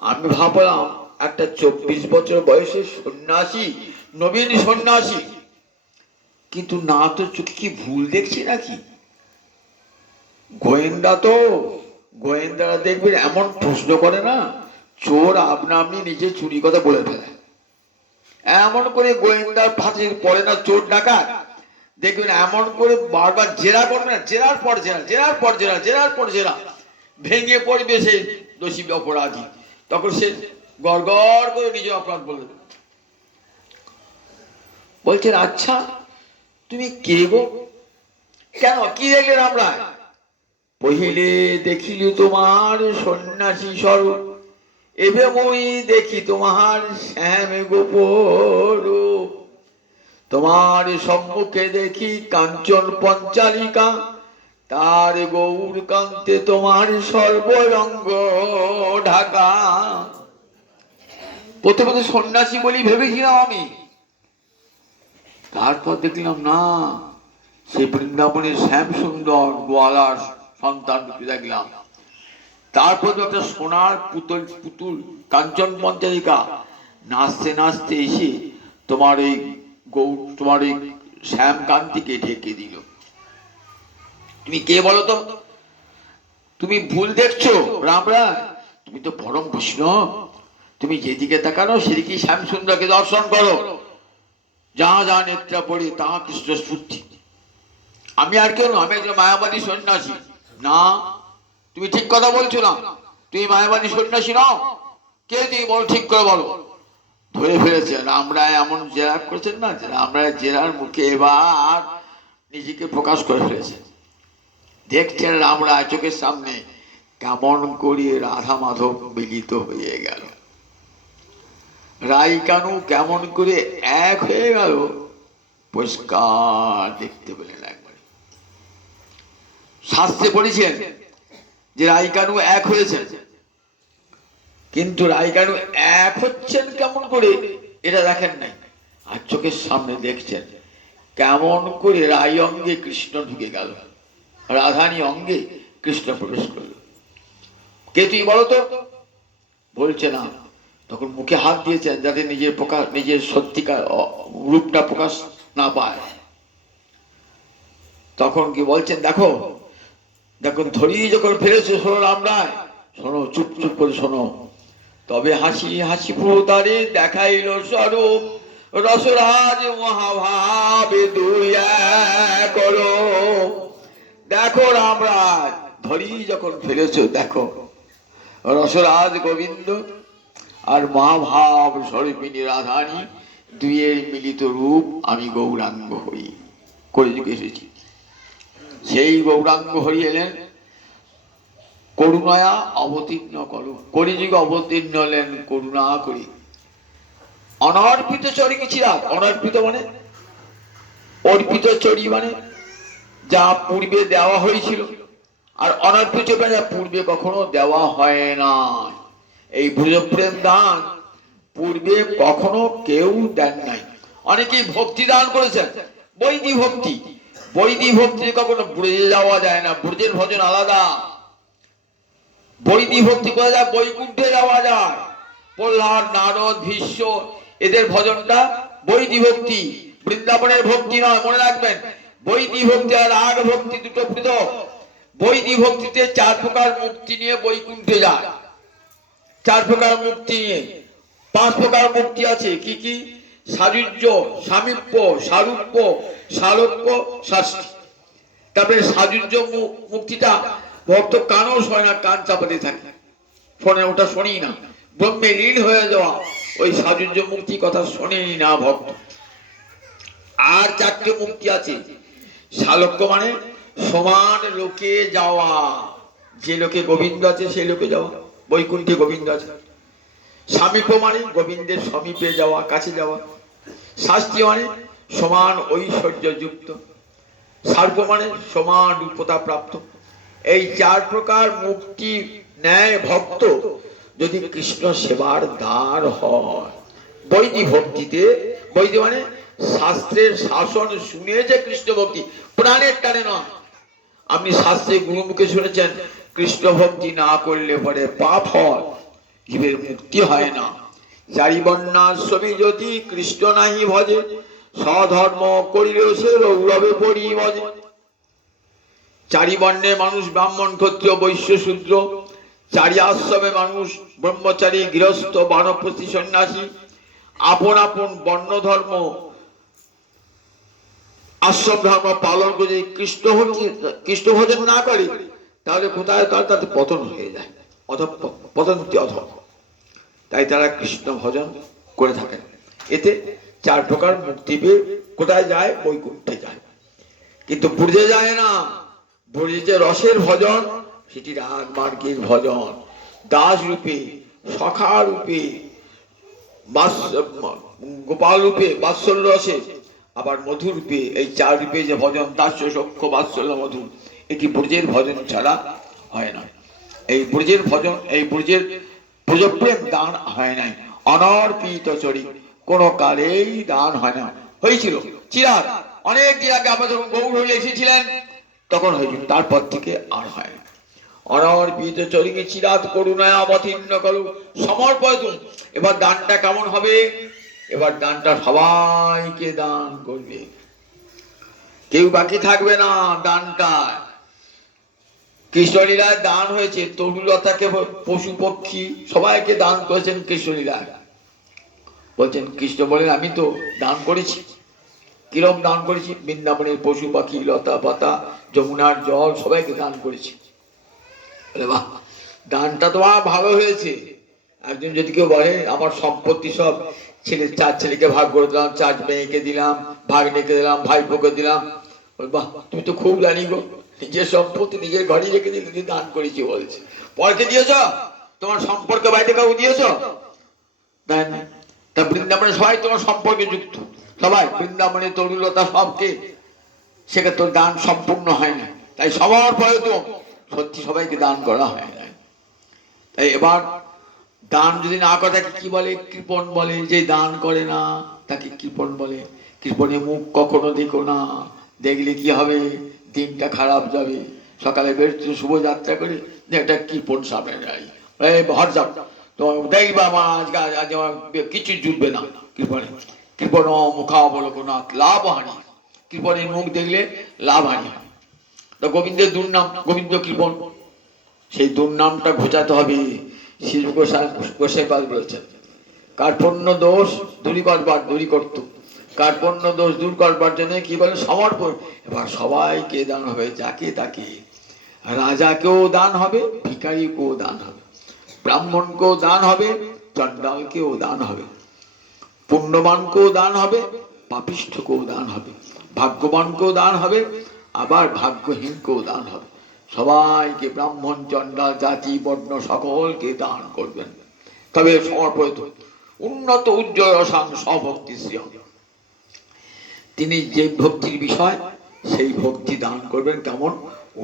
আমি ভাবলাম একটা 24 বছর বয়সের সন্ন্যাসী, নবীন সন্ন্যাসী, কিন্তু না তো, কি ভুল দেখছি নাকি? গোয়েন্দা, তো গোয়েন্দারা দেখবেন এমন প্রশ্ন করে না, চোর আপনা আপনি নিজে চুরি কথা বলে ফেলে। এমন করে গোয়েন্দার ফাঁসে পড়ে না চোর ডাকাত, দেখবেন এমন করে বারবার জেরা করবে না, জেরার পর জেরা, জেরার পর জেরা, জেরার পর জেরা, ভেঙে পড়বে সেই দোষী অপরাধী। তখন সে গড় গড় করে নিজের অপরাধ বলে বলছেন, আচ্ছা তুমি কে গো? কেন, কি দেখলেন আমরা? পহিলে দেখিল তোমার সন্ন্যাসী স্বরূপ, এবে মই দেখি তোমার শ্যাম গোপরূপ। তোমার সম্মুখে দেখি কাঞ্চন পঞ্চালিকা, তার গৌর কান্তে তোমার সর্বরঙ্গ ঢাকা। প্রথমে সন্ন্যাসী বলি ভেবেছিলাম আমি, তারপর দেখলাম না, সে বৃন্দাবনের শ্যাম সুন্দর গোয়ালার সন্তান দেখলাম। তারপর একটা সোনার পুতুল পুতুল কাঞ্চন পঞ্চালিকা নাচতে নাচতে এসে তোমার এই তোমার এই শ্যাম কান্তিকে ঢেকে দিল। তুমি কে বলো তো? তুমি ভুল দেখছো রামরা, তুমি তো পরম বৈষ্ণব। তুমি যেদিকে তাকানো সেদিকে শ্যাম সুন্দরকে দর্শন করো। যা যা নেত্রা পড়ি তা কৃষ্ণ স্ফূর্তি। আমি আর কেউ না, আমি একজন মায়াবাদী সন্ন্যাসী। না, তুমি ঠিক কথা বলছো না, তুমি মায়াবাদী সন্ন্যাসী নাও। কে তুমি বলো, ঠিক করে বলো। ধরে ফেলেছেন আমরা, এমন জেরা করেছেন না, আমরা জেরার মুখে এবার নিজেকে প্রকাশ করে ফেলেছেন। দেখছেন আমরা চোখের সামনে কেমন করে রাধা মাধব মিলিত হয়ে গেল, রাই কানু কেমন করে এক হয়ে গেল, পরিষ্কার দেখতে পেলেন একবারে। শাস্ত্রে পড়েছেন যে রাই কানু এক হয়েছেন, কিন্তু রাই কানু এক হচ্ছেন কেমন করে এটা দেখেন নাই। আর চোখের সামনে দেখছেন কেমন করে রাই অঙ্গে কৃষ্ণ ঢুকে গেল, রাধানী অঙ্গে কৃষ্ণ প্রবেশ করল। কে তুই বলো তো? বলছে না। তখন মুখে হাত দিয়েছেন যাতে নিজের প্রকাশ, নিজের সত্যিকার রূপটা প্রকাশ না পায়। তখন কি বলছেন, দেখো দেখুন ধরিয়ে যখন ফেলেছে, শোনো রামরায়, শোনো, চুপ চুপ করে শোনো। তবে হাসি হাসি প্রতারে দেখাইল স্বরূপ, রসরাজ মহাভাবে দুই এক করো। দেখো রামরাজ ধরি যখন ফেলেছ, দেখো রসরাজ গোবিন্দ আর মহাভাব স্বরূপিনী রাধানী দুইয়ের মিলিত রূপ আমি গৌরাঙ্গ হই কলিযুগে এসেছি। সেই গৌরাঙ্গ হরি এলেন করুণায়া অবতীর্ণ করো, কলিযুগে অবতীর্ণ হলেন করুণা করি। অনর্পিত চরি কিছু রাত, অনর্পিত মানে অর্পিত চরি মানে যা পূর্বে দেওয়া হয়েছিল, আর অনর্পিত মানে যা পূর্বে কখনো দেওয়া হয় না। এই ভুজপ্রেম দান পূর্বে কখনো কেউ দেন নাই। অনেকেই ভক্তি দান করেছেন, বৈদি ভক্তি। বৈদি ভক্তি কখনো ব্রজে যাওয়া যায় না, ব্রজের ভজন আলাদা। বৈদি ভক্তি করা যায়, বৈকুণ্ঠে যাওয়া যায়। প্রহ্লাদ, নারদ, ভীষ্ম এদের ভজনটা বৈদি ভক্তি, বৃন্দাবনের ভক্তি নয়, মনে রাখবেন। বৈদি ভক্তি আর রাগ ভক্তি দুটো পৃথক। বৈদি ভক্তিতে 4 প্রকার মুক্তি নিয়ে বৈকুণ্ঠে যায়, 4 প্রকার মুক্তি নিয়ে। 5 প্রকার মুক্তি আছে, কি কি? সাযুজ্য, সামীপ্য, সারূপ্য, সালোক্য, শাস্তি। তারপরে সাযুজ্য মুক্তিটা ভক্ত কানও শোয় না, কান চাপাতে থাকে, শোনে, ওটা শোনি না। ব্রহ্মে লীন হয়ে যাওয়া, ওই সাযুজ্য মুক্তি কথা শোনেনি না ভক্ত। আর 4টে মুক্তি আছে। সালোক্য মানে সমান লোকে যাওয়া, যে লোকে গোবিন্দ আছে সেই লোকে যাওয়া, বৈকুণ্ঠে গোবিন্দ আছে। সামীপ্য মানে গোবিন্দের সমীপে যাওয়া, কাছে যাওয়া। শাস্তি মানে সমান ঐশ্বর্য যুক্ত। সারূপ্য মানে সমান রূপতা প্রাপ্ত। এই 4 প্রকার মুক্তি নেয় ভক্ত যদি কৃষ্ণ সেবার দ্বার হয়। বৈদি ভক্তিতে, বৈদি মানে শাস্ত্রের শাসন শুনে যে কৃষ্ণ ভক্তি, প্রাণের টানে নয়। আপনি শাস্ত্রে গুরুমুখে শুনেছেন কৃষ্ণ ভক্তি না করলে পরে পাপ হয়, জীবের মুক্তি হয় না। 4 বর্ণাশ্রমী যদি কৃষ্ণ নাহি ভজে, স্বধর্ম করিলে সে রৌরবে পড়ি ভজে। 4 বর্ণের মানুষ ব্রাহ্মণ, ক্ষত্রিয়, বৈশ্য, শূদ্র। 4 আশ্রমে মানুষ ব্রহ্মচারী, গৃহস্থ, বানপ্রস্থি, সন্ন্যাসী। আপন আপন বর্ণ ধর্ম, আশ্রম ধর্ম পালন করে যদি কৃষ্ণ ভজন না করে, তাহলে কোথায় তাতে পতন হয়ে যায়, পতন্তি অধম। তাই তারা কৃষ্ণ ভজন করে থাকেন। এতে 4 প্রকার মুক্তি পেয়ে কোথায় যায়? বৈকুণ্ঠে যায়। কিন্তু ব্রজে যায় না। ব্রজে যে রসের ভজন, সেটি রাগ মার্গের ভজন। দাস রূপে, সখা রূপে, গোপাল রূপে, বাৎসল্য রসে, আবার মধুর রূপে। এই 4 রূপে যে ভজন, দাস্য, সখ্য, বাৎসল্য, মধুর, এটি ব্রজের ভজন ছাড়া হয় না। এই ব্রজের ভজন, এই ব্রজের ভুজপ্রেম দান হয় নাই। অনর্পিত চরি কোন কালেই দান হয় না। হয়েছিল চিরাগ, অনেক দিন আগে আমরা যখন গৌর হয়ে এসেছিলেন তখন হয়েছিল, তারপর থেকে আর হয় না। অনর্পিত চরিকে চিরাত করুণায় অবতীর্ণ করো, সমর্পণ। এবার দানটা কেমন হবে? এবার দানটা সবাইকে দান করবে, কেউ বাকি থাকবে না। দানটা কৃষ্ণলীলায় দান হয়েছে, তরুলতাকে, পশু পক্ষী সবাইকে দান করেছেন কৃষ্ণলীলায়। বলছেন কৃষ্ণ বলেন আমি তো দান করেছি। কিরম দান করেছি? বৃন্দাবনের পশু পাখি, লতা পাতা, যমুনার জল সবাইকে দান করেছি। বাহ, দানটা তো ভালো হয়েছে। একজন যদি কেউ বলে আমার সম্পত্তি সব 4 ছেলেকে ভাগ করে দিলাম, 4 মেয়েকে দিলাম, ভাগ্নেকে দিলাম, ভাইপোকে দিলাম, বাহ তুমি তো খুব জানি গো, নিজের সম্পত্তি নিজের ঘরে রেখে দিয়ে দান করেছি বলছে। পরকে দিয়েছ? তোমার সম্পর্কে বাইরে কাউকে দিয়েছ? তা বৃন্দাবনে সবাই তোমার সম্পর্কে যুক্ত, সবাই বৃন্দাবনে তরুলতা সবকে, সেটা তোর দান সম্পূর্ণ হয় না। তাই সবার পরে তো সত্যি সবাইকে দান করা হয় না। তাই এবার দান যদি না করে তাকে কি বলে? কৃপণ বলে। যে দান করে না তাকে কৃপণ বলে। কৃপণে মুখ কখনো দেখো না, দেখলে কি হবে? দিনটা খারাপ যাবে। সকালে বেরোচ্ছে শুভযাত্রা করে, একটা কৃপণ সামনে দাঁড়িয়ে, ভর যাও তোমার দেখবা আজ আমার কিছু জুটবে না। কৃপণে, কৃপণ মুখাবলোকনা লাভ হানি। কৃপণের মুখ দেখলে লাভ হানি হয়। তা গোবিন্দের দুর্নাম, গোবিন্দ কৃপণ, সেই দুর্নামটা ঘোচাতে হবে। শ্রী গোসাইপাদ বলেছেন, কার্পণ্য দোষ দূরী করত। কার্পণ্য দোষ দূর করবার জন্য কি বলে? সমর্পণ। এবার সবাইকে দান হবে, যাকে তাকে। রাজাকেও দান হবে, ভিখারিকেও দান হবে, ব্রাহ্মণকেও দান হবে, চণ্ডালকেও দান হবে, পুণ্যবানকেও দান হবে, পাপিষ্ঠকেও দান হবে, ভাগ্যবানকেও দান হবে, আবার ভাগ্যহীনকেও দান হবে। সবাইকে, ব্রাহ্মণ চণ্ডাল জাতি বর্ণ সকলকে দান করবেন। তবে সমর্পিত উন্নত উজ্জ্বল রসাং স্বভক্তি শ্রিয়, তিনি যে ভক্তির বিষয় সেই ভক্তি দান করবেন। কেমন?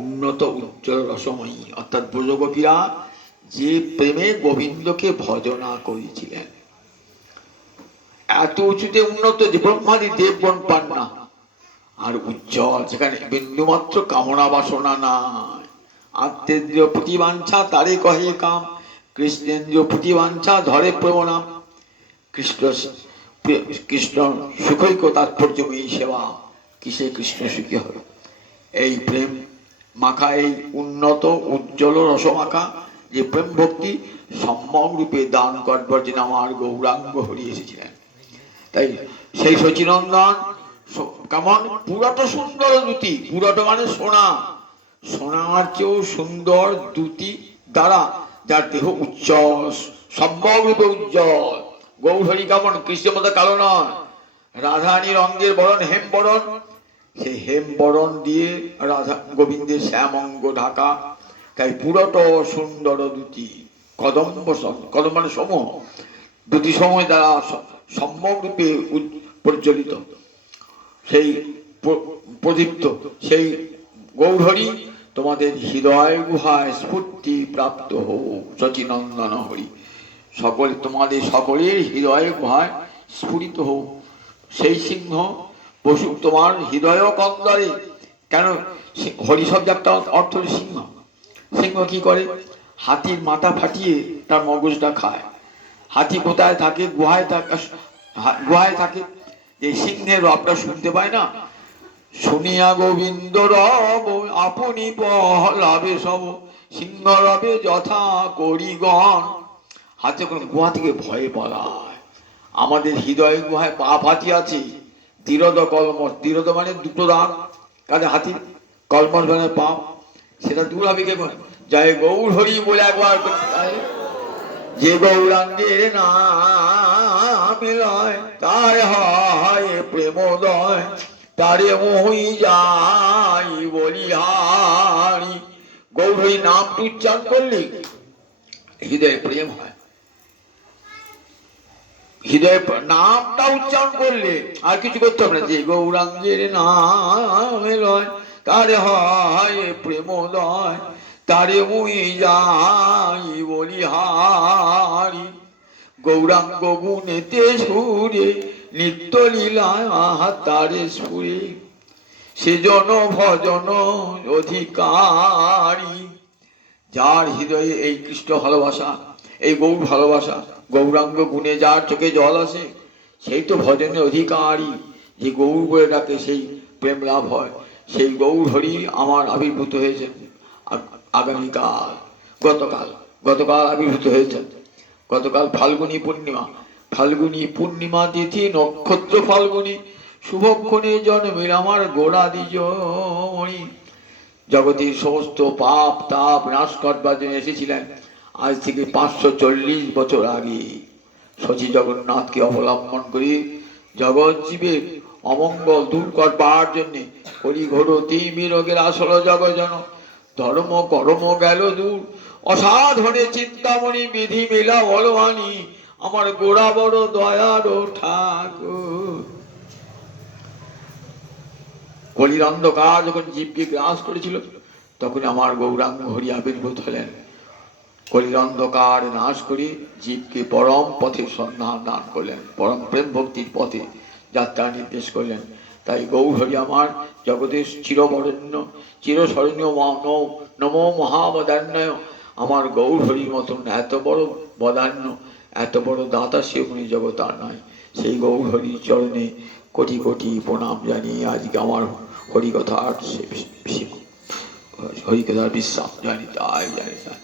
উন্নত উজ্জ্বল রসময়ী, অর্থাৎ ব্রজগোপীরা যে প্রেমে গোবিন্দকে ভজনা করেছিলেন, এত উঁচুতে উন্নত যে ব্রহ্মাদি দেবগণ পান না। আর উজ্জ্বল, যেখানে বিন্দুমাত্র কামনা বাসনা নাই। আত্মেন্দ্রিয় প্রতিবাঞ্ছা তারে কহে কাম, কৃষ্ণেন্দ্রিয় প্রতিবাঞ্ছা ধরে প্রবনাম। কৃষ্ণ সুখৈক তাৎপর্যময়ী সেবা, কিসে কৃষ্ণ সুখী হবে? এই প্রেম মাখা, এই উন্নত উজ্জ্বল রসমাখা যে প্রেম ভক্তি সম্যক রূপে দান করবার জন্য আমার গৌরাঙ্গ হরি এসেছিলেন। তাই সেই সচিনন্দন কেমন? পুরোট সুন্দর দ্যুতি, পুরোট মানে সোনা, সোনার চেয়েও সুন্দর দ্যুতি দ্বারা যার দেহ উজ্জ্বল, সম্যক রূপে উজ্জ্বল। গৌরহরি কেমন? কৃষ্ণের মতো কালো নয়, রাধারানীর অঙ্গের বরণ হেম বরণ, সেই হেম বরণ দিয়ে রাধা গোবিন্দের শ্যামঙ্গ ঢাকা। তাই পুরোট সুন্দর দ্যুতি, কদম্ব, কদম মানে সমূহ, দ্যুতি সময় দ্বারা সম্যক রূপে প্রজ্বলিত, সেই প্রদীপ্ত সেই গৌরহরি তোমাদের হৃদয় গুহায় স্ফূর্তি প্রাপ্ত হোক। সচিনন্দন হরি সকল তোমাদের সকলের হৃদয় গুহায় স্ফুরিত হোক। সেই সিংহ বসু তোমার হৃদয় কন্দরে। কেন? হরি শব্দ একটা অর্থ হল সিংহ। সিংহ কি করে? হাতির মাথা ফাটিয়ে তার মগজটা খায়। হাতি কোথায় থাকে? গুহায় থাকে, গুহায় থাকে। এই সিংহের রবটা শুনতে পায় না। শুনিয়া গোবিন্দ রব আপনি পহলাবে সব, সিংহ রবে যথা করিগণ। হাতে কোন গুহা থেকে ভয়ে পালায়। আমাদের হৃদয় গুহায় পা ফাটি আছে, তীরদ কলমস, তীরদ মানে দুটো দাঁত, কাজে হাতির কলমস মানে পা, সেটা দূর হবে কে? জয় গৌর হরি বলে একবার, যে গৌরাঙ্গের নাম লয় তার হয় প্রেমোদয়, তারে মোহি যাই বলিহারি। গৌর হরি নামটি উচ্চারণ করলে হৃদয়ে প্রেম হয়। হৃদয়ে নামটা উচ্চারণ করলে আর কিছু করতে হবে না। যে গৌরাঙ্গের নাম লয় তারে হয় প্রেমোদয়, তারে মুই যাই বলিহারি। গৌরাঙ্গ গুণেতে সুরে নিত্য লীলায় তারে সুরে, সেজন ভজন অধিকারী। যার হৃদয়ে এই কৃষ্ণ ভালোবাসা, এই গৌর ভালোবাসা, গৌরাঙ্গ গুণে যার চোখে জল আসে, সেই তো ভজনের অধিকারী। যে গৌর বলে ডাকে সেই প্রেম লাভ হয়। সেই গৌর হরি আমার আবির্ভূত হয়েছেন আগামীকাল, গতকাল আবির্ভূত হয়েছেন। গতকাল ফাল্গুনী পূর্ণিমা, ফাল্গুনী পূর্ণিমা তিথি নক্ষত্র ফাল্গুনী, শুভক্ষণে জন্মের আমার গোড়া দ্বিজমণি। জগতের সমস্ত পাপ তাপ নাশ করবার জন্য এসেছিলেন আজ থেকে 540 বছর আগে। শচী জগন্নাথকে অবলম্বন করে জগৎ জীবের অমঙ্গল দূর করবার জন্য হরিঘোর তিমি রোগের আসল জগজন, ধর্ম কর্ম গেল দূর, অসাধনে চিন্তামণি বিধি মেলা বলবানি, আমার গোড়া বড় দয়ার ঠাকুর। কলির অন্ধকার যখন জীবকে গ্রাস করেছিল, তখন আমার গৌরাঙ্গ হরি আবির্ভূত হলেন। কলির অন্ধকার নাশ করে জীবকে পরম পথে সন্ধান দান করলেন, পরম প্রেম ভক্তির পথে যাত্রা নির্দেশ করলেন। তাই গৌর হরি আমার জগতের চিরবরেণ্য চিরস্মরণীয় নমো মহাবদান্যয়। আমার গৌর হরির মতন এত বড় বদান্য, এত বড় দাতা সে উনি জগৎ আর নয়। সেই গৌর হরির চরণে কোটি কোটি প্রণাম জানিয়ে আজকে আমার হরিকথার হরিকথার বিশ্বাস জানি তাই জানি তাই।